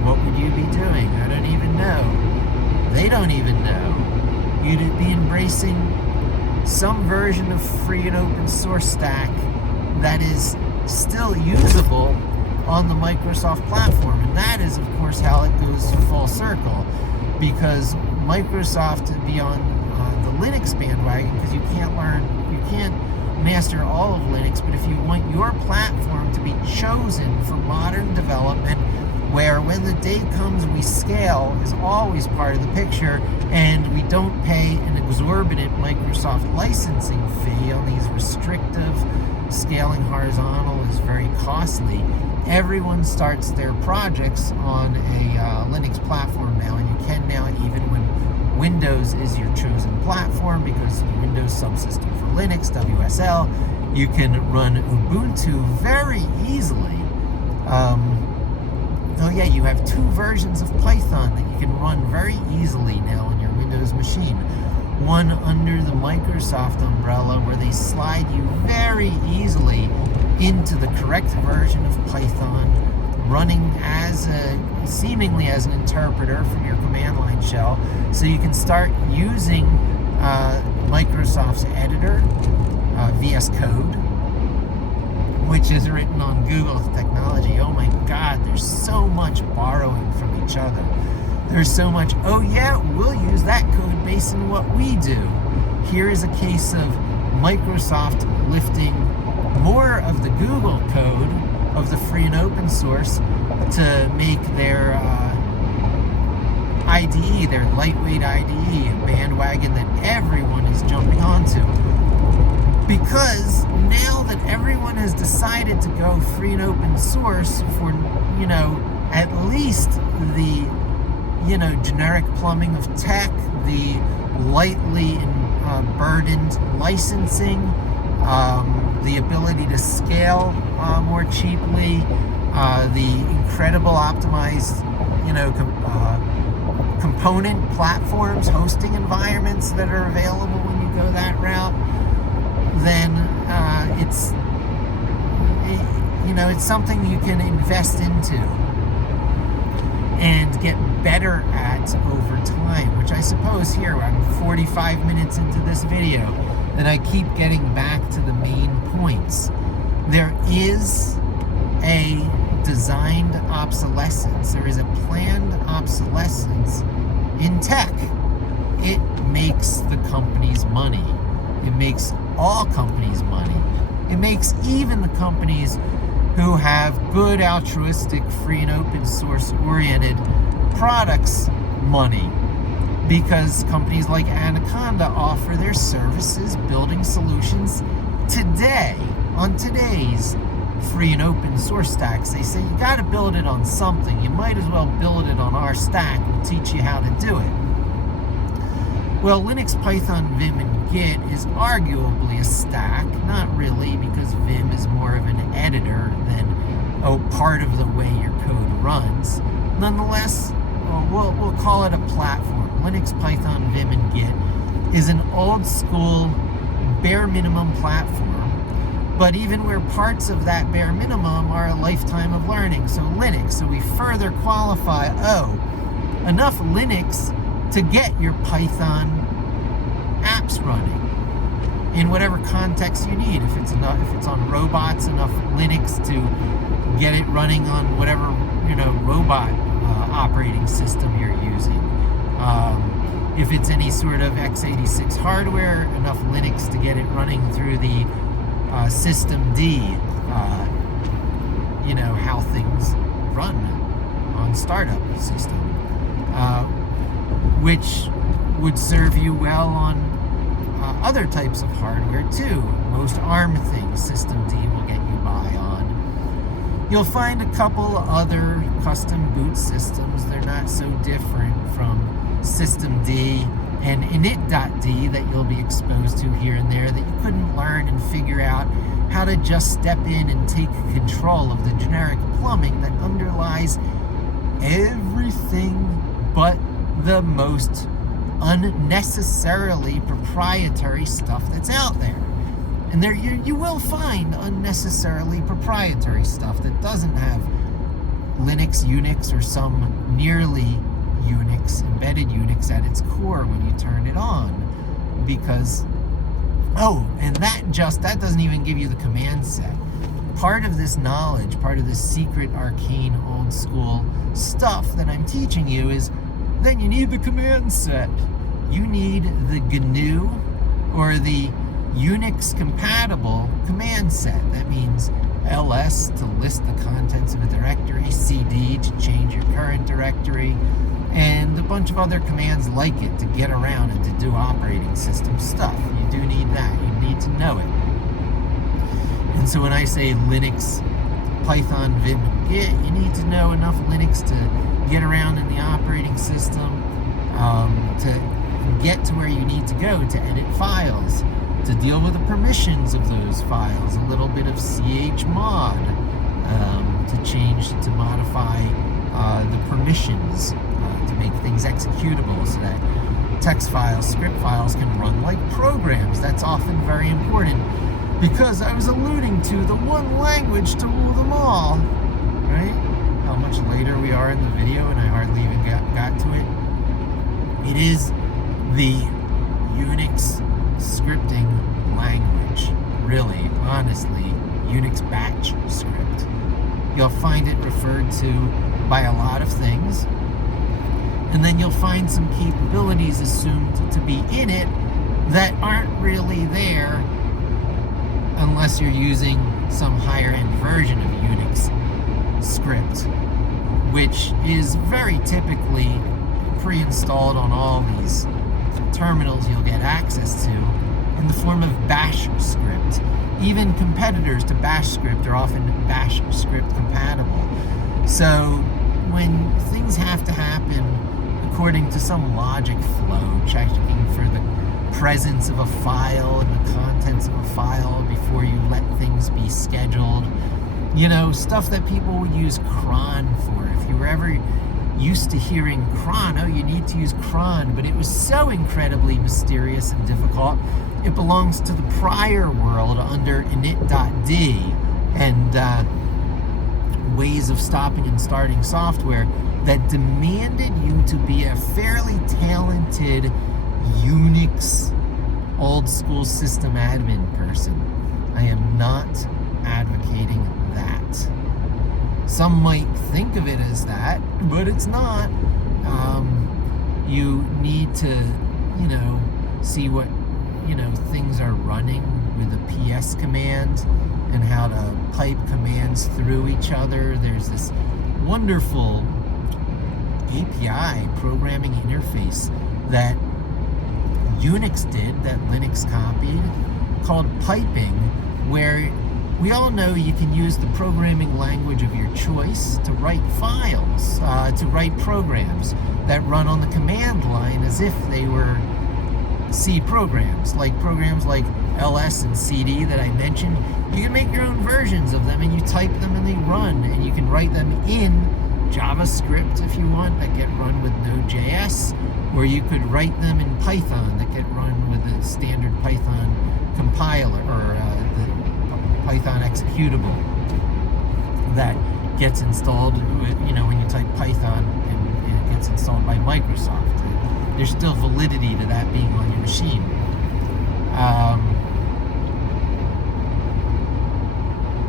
what would you be doing? I don't even know. They don't even know. You'd be embracing some version of free and open source stack that is still usable on the Microsoft platform. And that is, of course, how it goes full circle, because Microsoft would be on the Linux bandwagon, because you can't master all of Linux, but if you want your platform to be chosen for modern development, where when the day comes we scale is always part of the picture, and we don't pay an exorbitant Microsoft licensing fee on these restrictive, scaling horizontal is very costly. Everyone starts their projects on a Linux platform now, and you can now, even when Windows is your chosen platform, because Windows subsystem for Linux, WSL, you can run Ubuntu very easily. You have 2 versions of Python that you can run very easily now on your Windows machine. One under the Microsoft umbrella, where they slide you very easily into the correct version of Python, running seemingly as an interpreter from your command line shell, so you can start using Microsoft's editor, VS Code, which is written on Google's technology. Oh my God, there's so much borrowing from each other. There's so much, oh yeah, we'll use that code base in what we do. Here is a case of Microsoft lifting more of the Google code of the free and open source to make their IDE, their lightweight IDE, a bandwagon that everyone is jumping onto. Because now that everyone has decided to go free and open source for, at least the, generic plumbing of tech, the lightly burdened licensing, the ability to scale more cheaply, the incredible optimized, component platforms, hosting environments that are available when you go that route, then it's something you can invest into and get better at over time, which I suppose here, I'm 45 minutes into this video, and I keep getting back to the main points. There is a designed obsolescence. There is a planned obsolescence in tech. It makes the companies money. It makes all companies money. It makes even the companies who have good, altruistic, free and open source oriented products money, because companies like Anaconda offer their services, building solutions today on today's free and open source stacks. They say you got to build it on something. You might as well build it on our stack. We'll teach you how to do it. Well, Linux, Python, Vim, and Git is arguably a stack. Not really, because Vim is more of an editor than part of the way your code runs. Nonetheless, we'll call it a platform. Linux, Python, Vim, and Git is an old school bare minimum platform, but even where parts of that bare minimum are a lifetime of learning. So Linux, so we further qualify, enough Linux to get your Python apps running in whatever context you need. If it's on robots, enough Linux to get it running on whatever robot operating system you're using. If it's any sort of x86 hardware, enough Linux to get it running through the system D. How things run on startup system, which would serve you well on other types of hardware too. Most ARM things, System D will get you by on. You'll find a couple other custom boot systems. They're not so different from System D and init.d that you'll be exposed to here and there that you couldn't learn and figure out how to just step in and take control of the generic plumbing that underlies everything but the most unnecessarily proprietary stuff that's out there. And there you will find unnecessarily proprietary stuff that doesn't have Linux, Unix, or some nearly Unix, embedded Unix at its core when you turn it on. Because, and that doesn't even give you the command set. Part of this knowledge, part of this secret, arcane, old school stuff that I'm teaching you is then you need the command set. You need the GNU or the Unix compatible command set. That means ls to list the contents of a directory, cd to change your current directory, and a bunch of other commands like it to get around and to do operating system stuff. You do need that. You need to know it. And so when I say Linux, Python, Vim, and Git, you need to know enough Linux to get around in the operating system, to get to where you need to go to edit files, to deal with the permissions of those files, a little bit of chmod to modify the permissions to make things executable so that text files, script files can run like programs. That's often very important because I was alluding to the one language to rule them all, right? How much later we are in the video and I hardly even got to it. It is the Unix scripting language. Really, honestly, Unix batch script. You'll find it referred to by a lot of things, and then you'll find some capabilities assumed to be in it that aren't really there unless you're using some higher end version of Unix script, which is very typically pre-installed on all these terminals you'll get access to in the form of bash script. Even competitors to bash script are often bash script compatible. So when things have to happen according to some logic flow, checking for the presence of a file and the contents of a file before you let things be scheduled, stuff that people would use cron for. If you were ever used to hearing cron, you need to use cron, but it was so incredibly mysterious and difficult. It belongs to the prior world under init.d and ways of stopping and starting software that demanded you to be a fairly talented Unix old school system admin person. I am not advocating that. Some might think of it as that, but it's not. You need to, see what, things are running with a PS command and how to pipe commands through each other. There's this wonderful API programming interface that Unix did, that Linux copied, called piping, where we all know you can use the programming language of your choice to write files, to write programs that run on the command line as if they were C programs, like ls and cd that I mentioned. You can make your own versions of them, and you type them and they run, and you can write them in JavaScript if you want, that get run with Node.js, or you could write them in Python that get run with the standard Python compiler, or the Python executable that gets installed, when you type Python, and it gets installed by Microsoft. There's still validity to that being on your machine.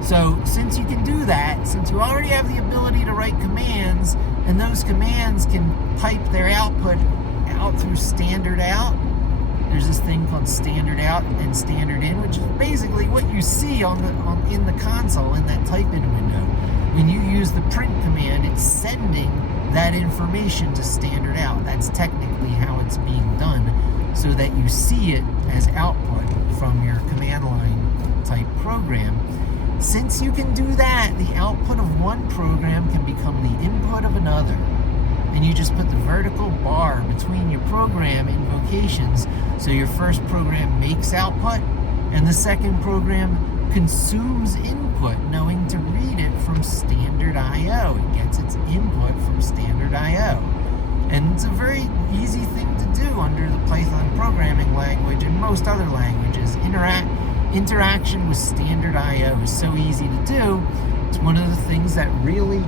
So since you can do that, since you already have the ability to write commands, and those commands can pipe their output out through standard out, there's this thing called standard out and standard in, which is basically what you see in the console in that type in window. When you use the print command, it's sending that information to standard out. That's technically how it's being done, so that you see it as output from your command line type program. Since you can do that, the output of one program can become the input of another. And you just put the vertical bar between your program invocations, so your first program makes output, and the second program consumes input, knowing to read it from standard I/O. It gets its input from standard I/O. And it's a very easy thing to do under the Python programming language and most other languages. Interaction with standard I/O is so easy to do. It's one of the things that really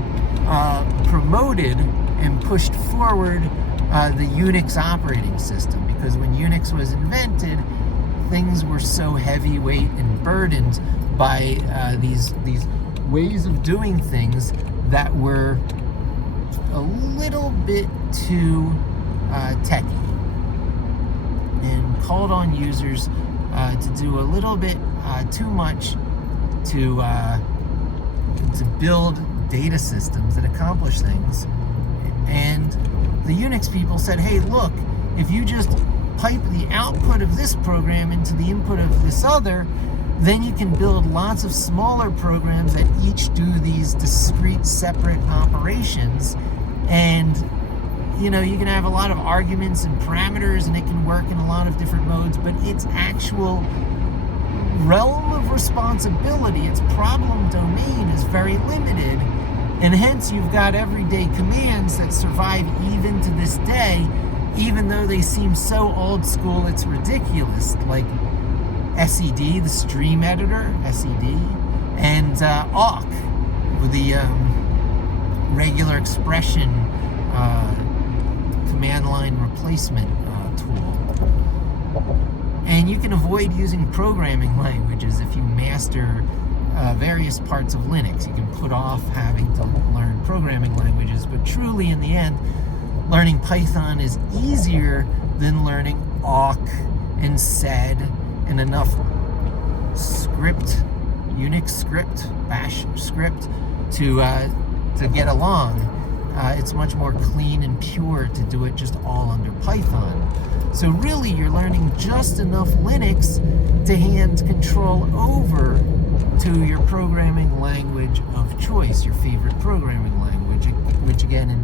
promoted and pushed forward the Unix operating system, because when Unix was invented, things were so heavyweight and burdened by these ways of doing things that were a little bit too techy, and called on users to do a little bit too much to build data systems that accomplish things. And the Unix people said, hey, look, if you just pipe the output of this program into the input of this other, then you can build lots of smaller programs that each do these discrete, separate operations. And, you can have a lot of arguments and parameters, and it can work in a lot of different modes, but its actual realm of responsibility, its problem domain, is very limited. And hence you've got everyday commands that survive even to this day, even though they seem so old school it's ridiculous, like SED, the stream editor, SED, and awk, with the regular expression command line replacement tool. And you can avoid using programming languages if you master various parts of Linux. You can put off having to learn programming languages, but truly in the end, learning Python is easier than learning awk and sed and enough script, Unix script, bash script to get along. It's much more clean and pure to do it just all under Python. So really, you're learning just enough Linux to hand control over to your programming language of choice, your favorite programming language, which again, in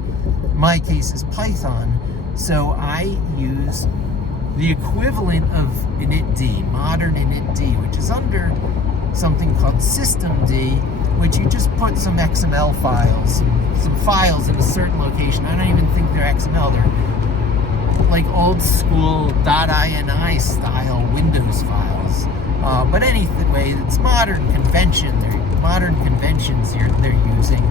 my case, is Python. So I use the equivalent of initd, modern initd, which is under something called systemd, which you just put some XML files, some files in a certain location. I don't even think they're XML, they're like old school .ini style Windows files. But anyway, it's modern conventions they're using,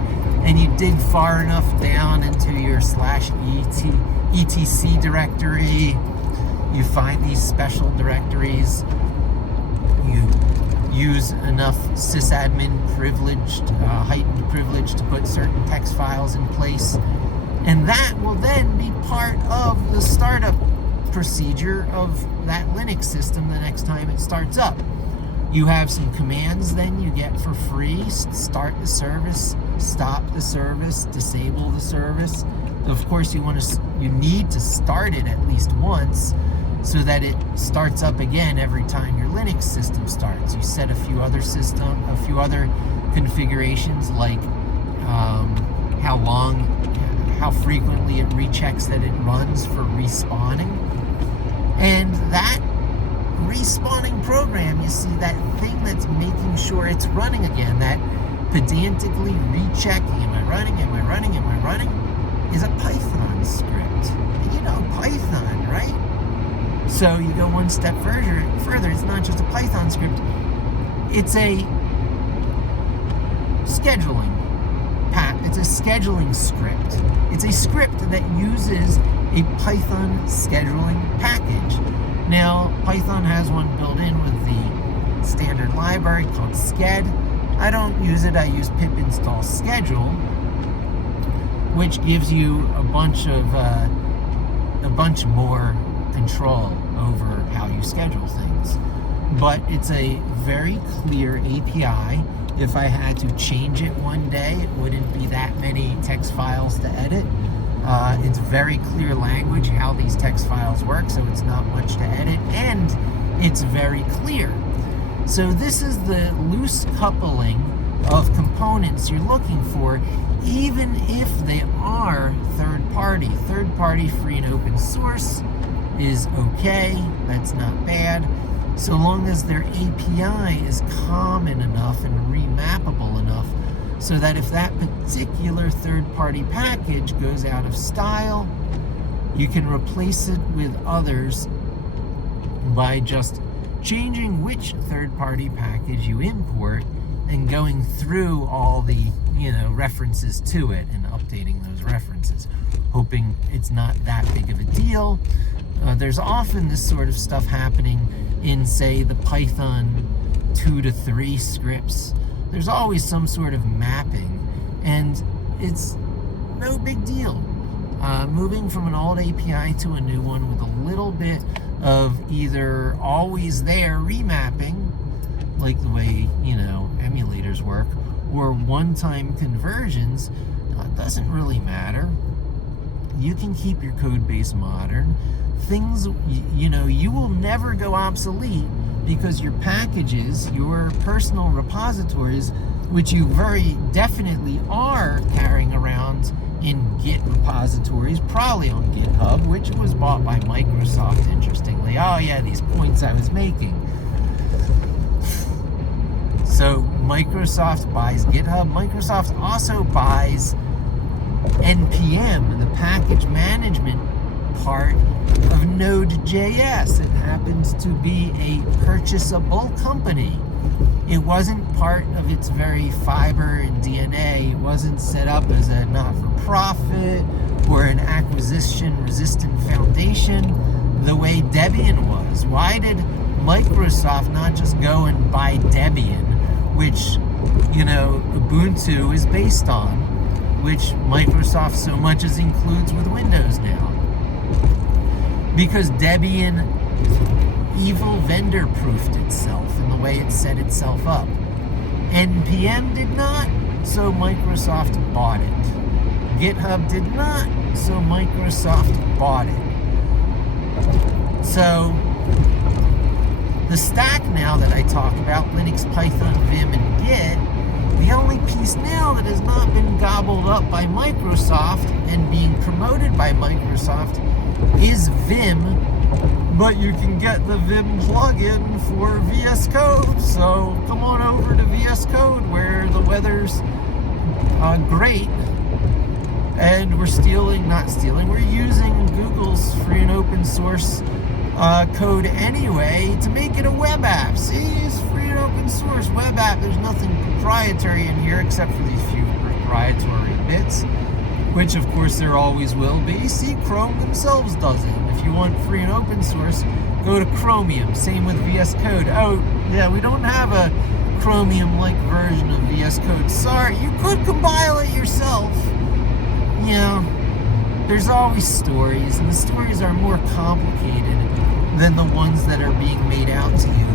and you dig far enough down into your /etc directory, you find these special directories, you use enough sysadmin privileged, heightened privilege to put certain text files in place, and that will then be part of the startup procedure of that Linux system the next time it starts up. You have some commands then you get for free: start the service, stop the service, disable the service. Of course, you need to start it at least once so that it starts up again every time your Linux system starts. You set a few other configurations, like how frequently it rechecks that it runs for respawning. And that respawning program, you see, that thing that's making sure it's running again, that pedantically rechecking, am I running, is a Python script. And you know Python, right? So you go one step further, it's not just a Python script, it's a scheduling script. It's a script that uses a Python scheduling package. Now, Python has one built in with the standard library called sched. I don't use it, I use pip install schedule, which gives you a bunch more control over how you schedule things. But it's a very clear API. If I had to change it one day, it wouldn't be that many text files to edit. It's very clear language how these text files work, so it's not much to edit, and it's very clear. So this is the loose coupling of components you're looking for, even if they are third-party. Third-party free and open source is okay, that's not bad, so long as their API is common enough and remappable enough so that if that particular third-party package goes out of style, you can replace it with others by just changing which third-party package you import and going through all the, references to it and updating those references, hoping it's not that big of a deal. There's often this sort of stuff happening in, say, the Python 2 to 3 scripts. There's always some sort of mapping, and it's no big deal. Moving from an old API to a new one with a little bit of either always there remapping, like the way, emulators work, or one-time conversions, doesn't really matter. You can keep your code base modern. Things, you will never go obsolete because your packages, your personal repositories, which you very definitely are carrying around in Git repositories, probably on GitHub, which was bought by Microsoft, interestingly. Oh yeah, these points I was making. So Microsoft buys GitHub. Microsoft also buys NPM, the package management part of Node.js. It happens to be a purchasable company. It wasn't part of its very fiber and DNA. It wasn't set up as a not-for-profit or an acquisition-resistant foundation the way Debian was. Why did Microsoft not just go and buy Debian, which, Ubuntu is based on, which Microsoft so much as includes with Windows now? Because Debian evil vendor-proofed itself in the way it set itself up. NPM did not, so Microsoft bought it. GitHub did not, so Microsoft bought it. So, the stack now that I talk about, Linux, Python, Vim, and Git, the only piece now that has not been gobbled up by Microsoft and being promoted by Microsoft is Vim, but you can get the Vim plugin for VS Code, so come on over to VS Code where the weather's great, and we're using Google's free and open source code anyway to make it a web app. See, it's free and open source web app. There's nothing proprietary in here except for these few proprietary bits, which of course there always will be. See, Chrome themselves does it. If you want free and open source, go to Chromium. Same with VS Code. Oh, yeah, we don't have a Chromium-like version of VS Code. Sorry, you could compile it yourself. There's always stories, and the stories are more complicated than the ones that are being made out to you.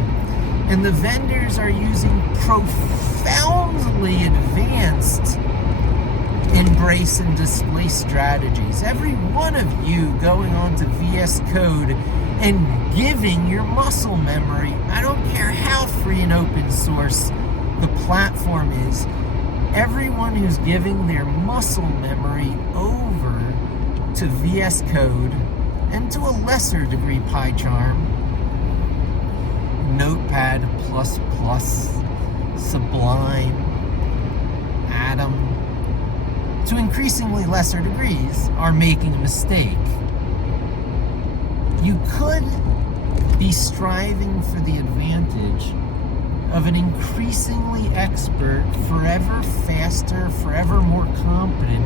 And the vendors are using profoundly advanced embrace and display strategies. Every one of you going on to VS Code and giving your muscle memory, I don't care how free and open source the platform is, everyone who's giving their muscle memory over to VS Code and to a lesser degree PyCharm, Notepad++, Sublime, Atom, to increasingly lesser degrees, are making a mistake. You could be striving for the advantage of an increasingly expert, forever faster, forever more competent,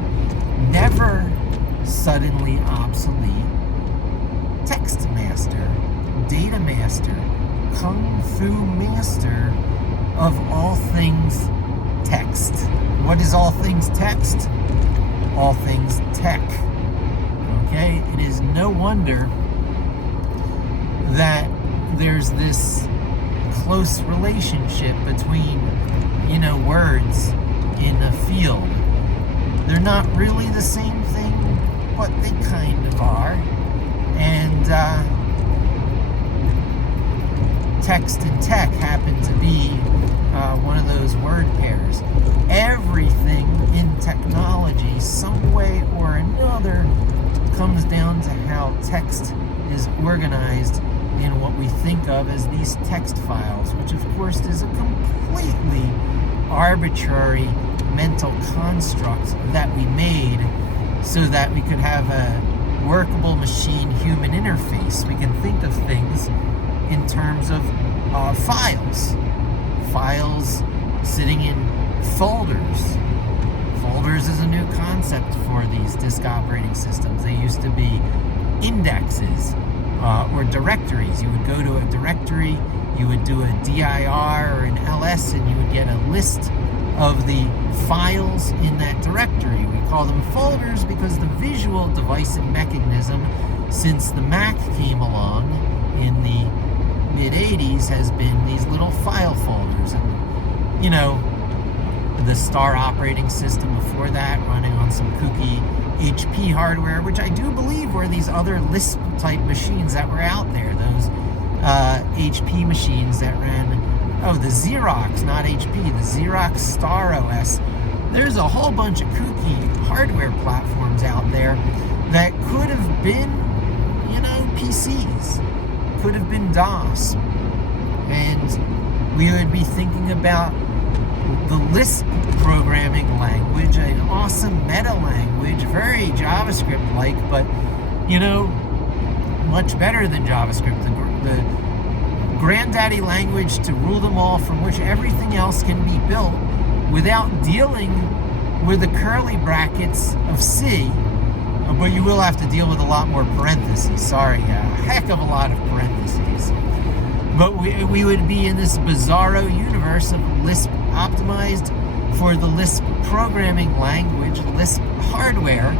never suddenly obsolete text master, data master, kung fu master of all things text. What is all things text? All things tech. Okay? It is no wonder that there's this close relationship between, words in a field. They're not really the same thing, but they kind of are. And text and tech happen to be one of those word pairs. Everything in technology, some way or another, comes down to how text is organized in what we think of as these text files, which of course is a completely arbitrary mental construct that we made so that we could have a workable machine-human interface. We can think of things in terms of files. Files sitting in folders. Folders is a new concept for these disk operating systems. They used to be indexes or directories. You would go to a directory, you would do a dir or an ls, and you would get a list of the files in that directory. We call them folders because the visual device and mechanism since the Mac came along in the mid-80s has been these little file folders. And the Star operating system before that, running on some kooky HP hardware, which I do believe were these other Lisp type machines that were out there, those HP machines that ran, the Xerox, not HP, the Xerox Star OS. There's a whole bunch of kooky hardware platforms out there that could have been, PCs, could have been DOS. And we would be thinking about the Lisp programming language, an awesome meta language, very JavaScript-like, but, much better than JavaScript. The granddaddy language to rule them all, from which everything else can be built without dealing with the curly brackets of C, but you will have to deal with a lot more parentheses. Sorry, a heck of a lot of parentheses. But we would be in this bizarro universe of Lisp optimized for the Lisp programming language, Lisp hardware,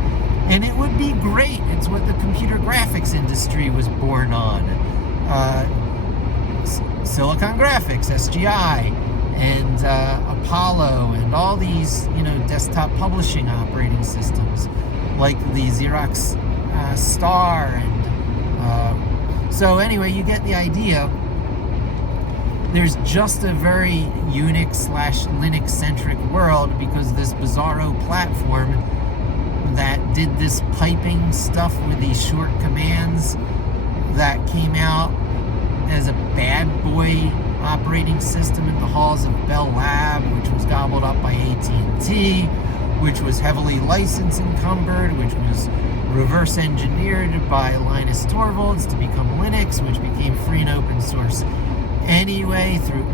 and it would be great. It's what the computer graphics industry was born on. Silicon Graphics, SGI, and Apollo, and all these, desktop publishing operating systems, like the Xerox Star, and so anyway, you get the idea. There's just a very Unix/Linux-centric world because this bizarro platform that did this piping stuff with these short commands that came out as a bad boy operating system in the halls of Bell Lab, which was gobbled up by AT&T, which was heavily license encumbered, which was reverse engineered by Linus Torvalds to become Linux, which became free and open source anyway through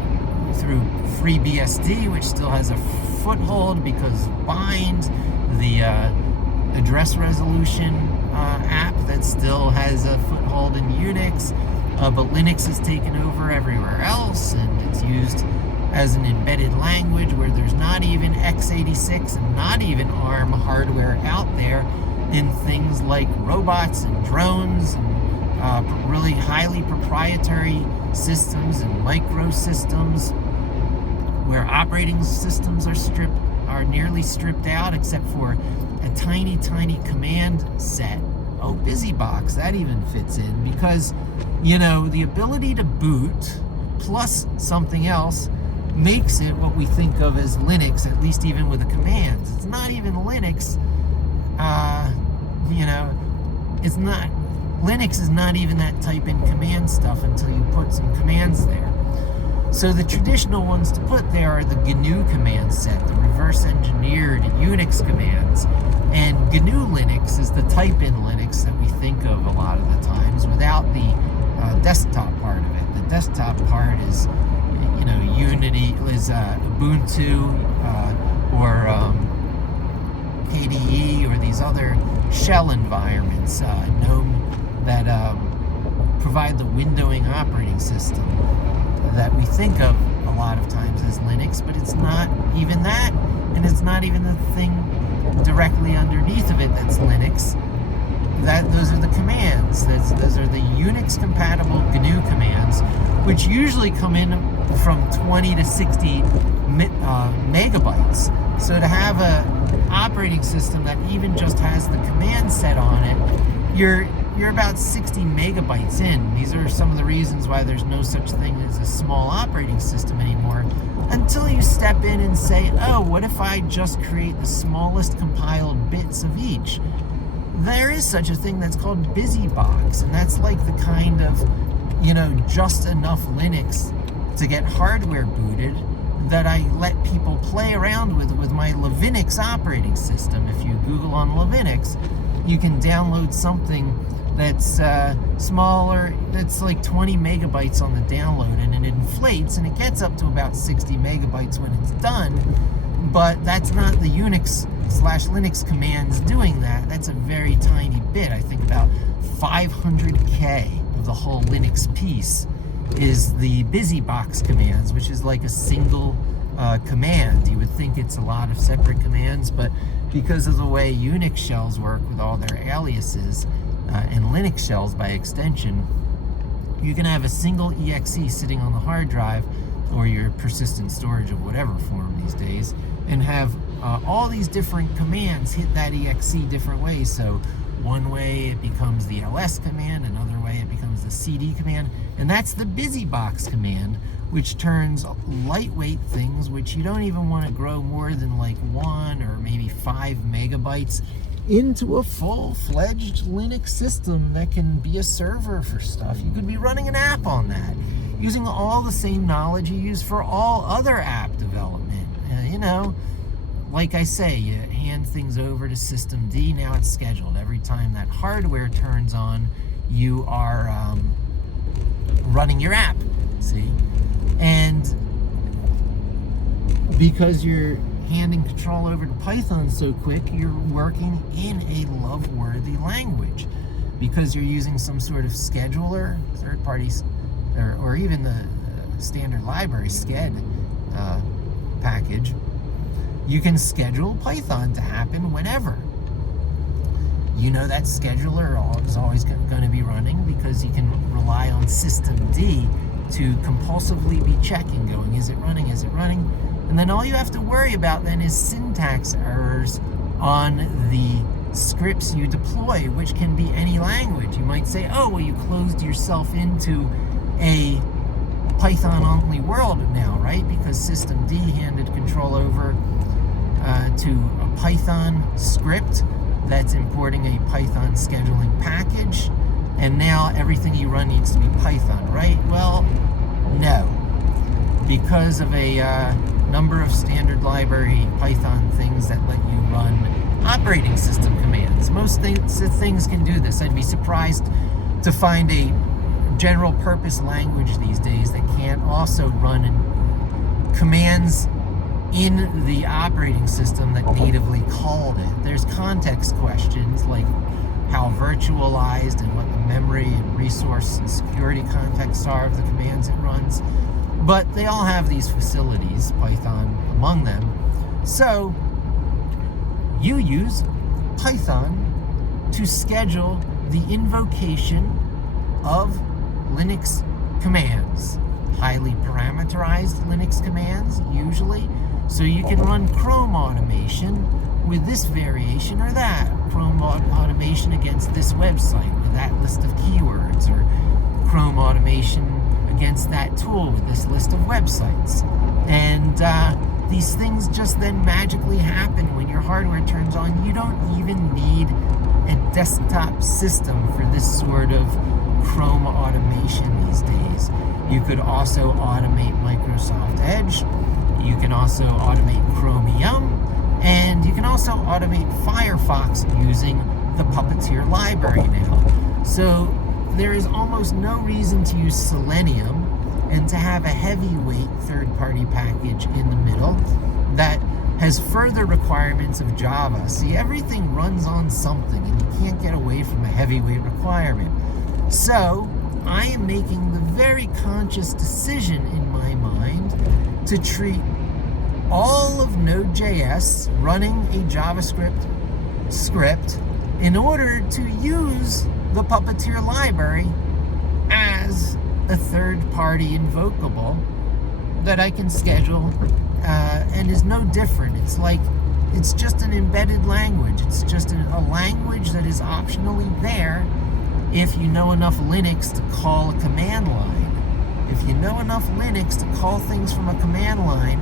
FreeBSD, which still has a foothold because Bind, the address resolution app that still has a foothold in Unix, but Linux has taken over everywhere else, and it's used as an embedded language where there's not even x86 and not even ARM hardware out there in things like robots and drones and really highly proprietary systems and microsystems where operating systems are nearly stripped out except for a tiny command set. BusyBox, that even fits in because the ability to boot plus something else makes it what we think of as Linux, at least even with the commands. It's not even Linux. It's not Linux is not even that type in command stuff until you put some commands there. So the traditional ones to put there are the GNU command set, the reverse engineered Unix commands. And GNU Linux is the type in Linux that we think of a lot of the times without the desktop part of it. The desktop part is, Unity, is Ubuntu or KDE or these other shell environments, GNOME, that provide the windowing operating system that we think of a lot of times as Linux, but it's not even that, and it's not even the thing directly underneath of it that's Linux. Those are the commands. Those are the Unix compatible GNU commands, which usually come in from 20 to 60 megabytes. So to have a operating system that even just has the command set on it, you're about 60 megabytes in. These are some of the reasons why there's no such thing as a small operating system anymore, until you step in and say, oh, what if I just create the smallest compiled bits of each? There is such a thing that's called BusyBox, and that's like the kind of, just enough Linux to get hardware booted that I let people play around with my Linux operating system. If you Google on Linux, you can download something that's smaller, that's like 20 megabytes on the download, and it inflates, and it gets up to about 60 megabytes when it's done. But that's not the Unix/Linux commands doing that. That's a very tiny bit. I think about 500K of the whole Linux piece is the BusyBox commands, which is like a single command. You would think it's a lot of separate commands, but because of the way Unix shells work with all their aliases, and Linux shells by extension, you can have a single exe sitting on the hard drive or your persistent storage of whatever form these days, and have all these different commands hit that exe different ways. So one way it becomes the ls command, another way it becomes the cd command, and that's the BusyBox command, which turns lightweight things, which you don't even want to grow more than like 1 or maybe 5 megabytes, into a full-fledged Linux system that can be a server for stuff. You could be running an app on that, using all the same knowledge you use for all other app development. Like I say, you hand things over to System D, now it's scheduled. Every time that hardware turns on, you are running your app, see? And because you're handing control over to Python so quick, you're working in a love-worthy language because you're using some sort of scheduler, third parties, or even the standard library sched package. You can schedule Python to happen whenever. That scheduler is always going to be running because you can rely on System D to compulsively be checking, going, is it running, is it running? And then all you have to worry about then is syntax errors on the scripts you deploy, which can be any language. You might say, oh, well, you closed yourself into a Python-only world now, right? Because System D handed control over to a Python script that's importing a Python scheduling package, and now everything you run needs to be Python, right? Well, no. Because of a number of standard library Python things that let you run operating system commands. Most things can do this. I'd be surprised to find a general purpose language these days that can't also run commands in the operating system that natively called it. There's context questions like how virtualized and what the memory and resource and security contexts are of the commands it runs. But they all have these facilities, Python among them. So you use Python to schedule the invocation of Linux commands, highly parameterized Linux commands usually. So you can run Chrome automation with this variation or that, Chrome automation against this website with that list of keywords, or Chrome automation against that tool with this list of websites. And these things just then magically happen when your hardware turns on. You don't even need an desktop system for this sort of Chrome automation these days. You could also automate Microsoft Edge. You can also automate Chromium. And you can also automate Firefox using the Puppeteer library now. So there is almost no reason to use Selenium and to have a heavyweight third-party package in the middle that has further requirements of Java. See, everything runs on something, and you can't get away from a heavyweight requirement. So I am making the very conscious decision in my mind to treat all of Node.js running a JavaScript script in order to use the Puppeteer library as a third-party invocable that I can schedule and is no different. It's just an embedded language. It's just a language that is optionally there if you know enough Linux to call a command line. If you know enough Linux to call things from a command line,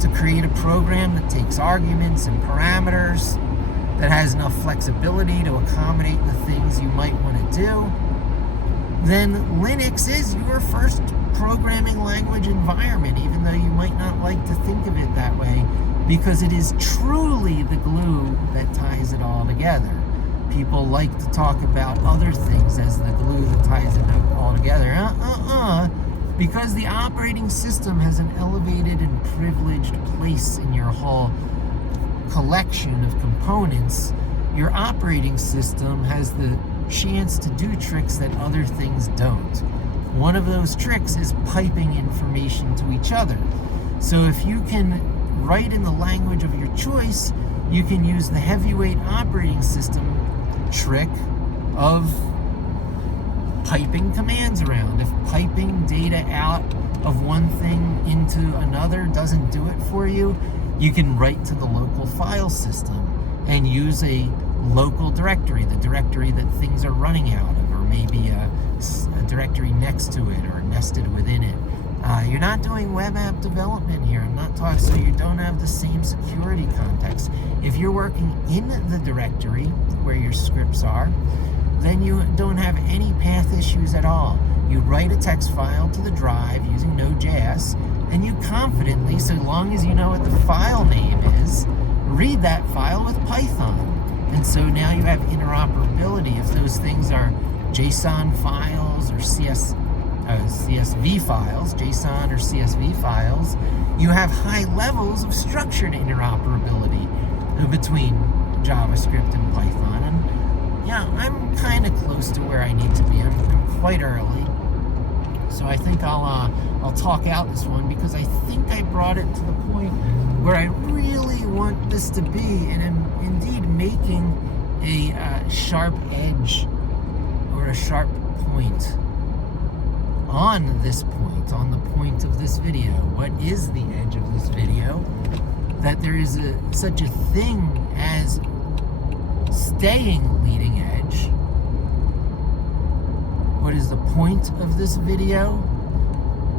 to create a program that takes arguments and parameters, that has enough flexibility to accommodate the things you might want to do, then Linux is your first programming language environment, even though you might not like to think of it that way, because it is truly the glue that ties it all together. People like to talk about other things as the glue that ties it all together. Because the operating system has an elevated and privileged place in your whole collection of components, your operating system has the chance to do tricks that other things don't. One of those tricks is piping information to each other. So if you can write in the language of your choice, you can use the heavyweight operating system trick of piping commands around. If piping data out of one thing into another doesn't do it for you, you can write to the local file system and use a local directory, the directory that things are running out of, or maybe a directory next to it or nested within it. You're not doing web app development here. I'm not talking, so you don't have the same security context. If you're working in the directory where your scripts are, then you don't have any path issues at all. You write a text file to the drive using Node.js, and you confidently, so long as you know what the file name is, read that file with Python. And so now you have interoperability. If those things are JSON files or CSV files, JSON or CSV files, you have high levels of structured interoperability between JavaScript and Python. And yeah, I'm kind of close to where I need to be. I'm quite early, so I think I'll talk out this one, because I think I brought it to the point where I really want this to be, and am indeed making a sharp edge or a sharp point on this point, on the point of this video. What is the edge of this video? That there is such a thing as staying leading edge. What is the point of this video?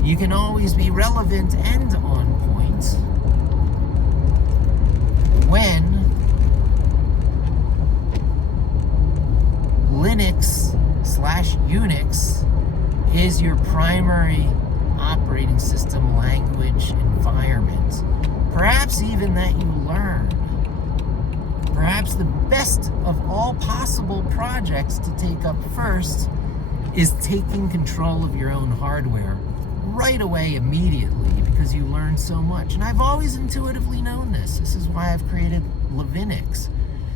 You can always be relevant and on point when Linux/Unix is your primary operating system language environment. Perhaps even that you learn. Perhaps the best of all possible projects to take up first is taking control of your own hardware right away, immediately, because you learn so much. And I've always intuitively known this. This is why I've created Levinix,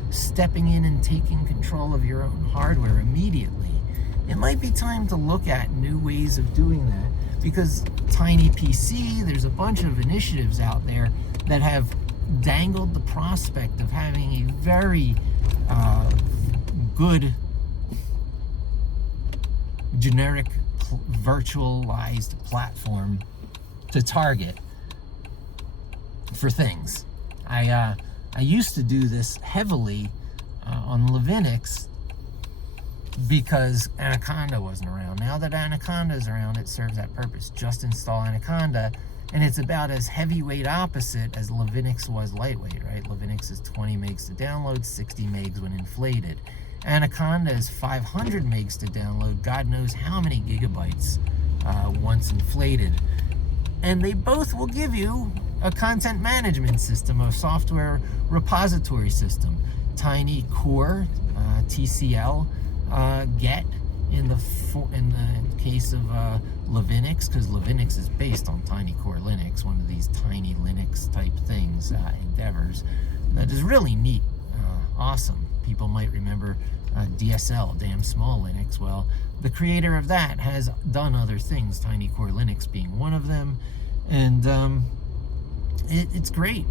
stepping in and taking control of your own hardware immediately. It might be time to look at new ways of doing that, because Tiny PC, there's a bunch of initiatives out there that have dangled the prospect of having a very good generic virtualized platform to target for things. I used to do this heavily on Levinix because Anaconda wasn't around. Now that Anaconda is around, it serves that purpose. Just install Anaconda, and it's about as heavyweight opposite as Levinix was lightweight, right? Levinix is 20 megs to download, 60 megs when inflated. Anaconda is 500 megs to download, God knows how many gigabytes once inflated. And they both will give you a content management system, a software repository system. Tiny Core, TCL, get in the case of Linux, because Linux is based on Tiny Core Linux, one of these tiny Linux type things, endeavors. That is really neat, awesome. People might remember DSL, Damn Small Linux. Well, the creator of that has done other things, Tiny Core Linux being one of them. And it's great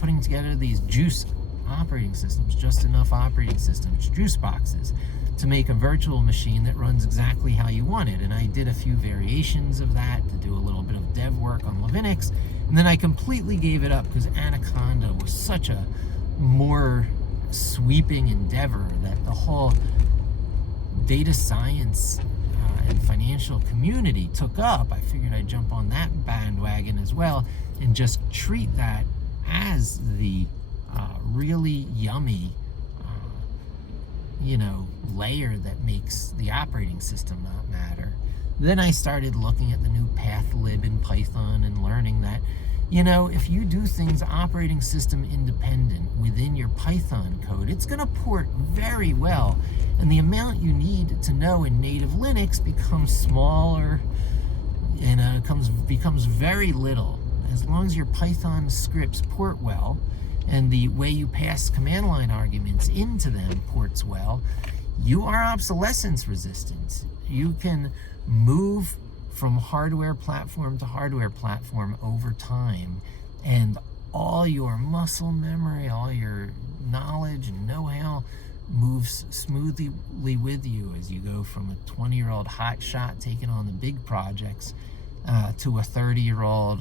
putting together these juice operating systems, just enough operating systems, juice boxes, to make a virtual machine that runs exactly how you want it. And I did a few variations of that to do a little bit of dev work on Linux, and then I completely gave it up because Anaconda was such a more sweeping endeavor that the whole data science and financial community took up. I figured I'd jump on that bandwagon as well and just treat that as the really yummy layer that makes the operating system not matter. Then I started looking at the new pathlib in Python and learning that if you do things operating system independent within your Python code, it's going to port very well, and the amount you need to know in native Linux becomes smaller and becomes very little. As long as your Python scripts port well and the way you pass command line arguments into them ports well, you are obsolescence resistant. You can move from hardware platform to hardware platform over time, and all your muscle memory, all your knowledge and know-how moves smoothly with you as you go from a 20-year-old hotshot taking on the big projects to a 30-year-old,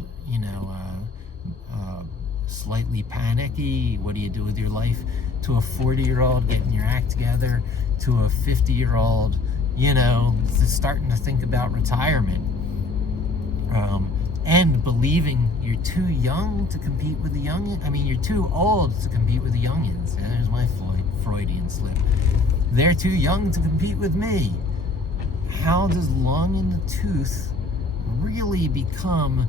slightly panicky, what do you do with your life, to a 40-year-old getting your act together, to a 50-year-old, starting to think about retirement, and believing you're too young to compete with the young. You're too old to compete with the youngins. And there's my Freudian slip. They're too young to compete with me. How does long in the tooth really become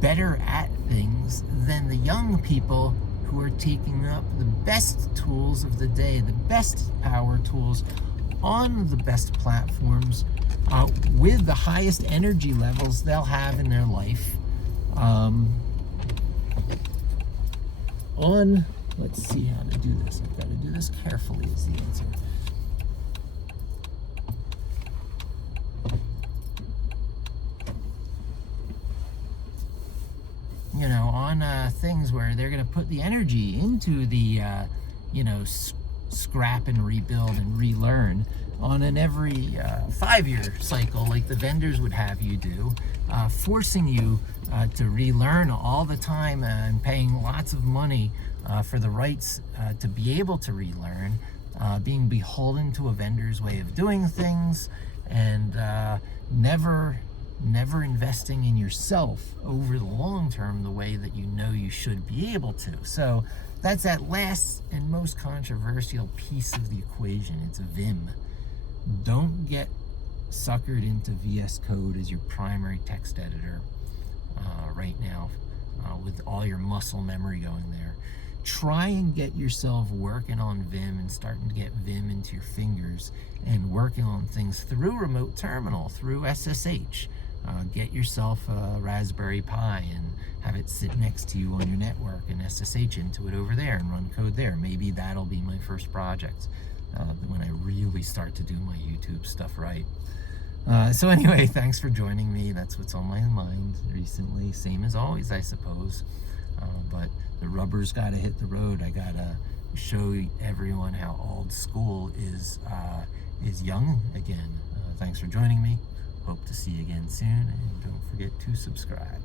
better at things than the young people who are taking up the best tools of the day, the best power tools on the best platforms, with the highest energy levels they'll have in their life. Let's see how to do this. I've got to do this carefully is the answer. On things where they're going to put the energy into the, scrap and rebuild and relearn on an every 5-year cycle, like the vendors would have you do, forcing you to relearn all the time and paying lots of money for the rights to be able to relearn, being beholden to a vendor's way of doing things, and never investing in yourself over the long term the way that you should be able to. So that's that last and most controversial piece of the equation. It's Vim. Don't get suckered into VS Code as your primary text editor right now, with all your muscle memory going there. Try and get yourself working on Vim and starting to get Vim into your fingers and working on things through remote terminal, through SSH. Get yourself a Raspberry Pi and have it sit next to you on your network and SSH into it over there and run code there. Maybe that'll be my first project when I really start to do my YouTube stuff right. So anyway, thanks for joining me. That's what's on my mind recently. Same as always, I suppose. But the rubber's got to hit the road. I got to show everyone how old school is young again. Thanks for joining me. Hope to see you again soon, and don't forget to subscribe.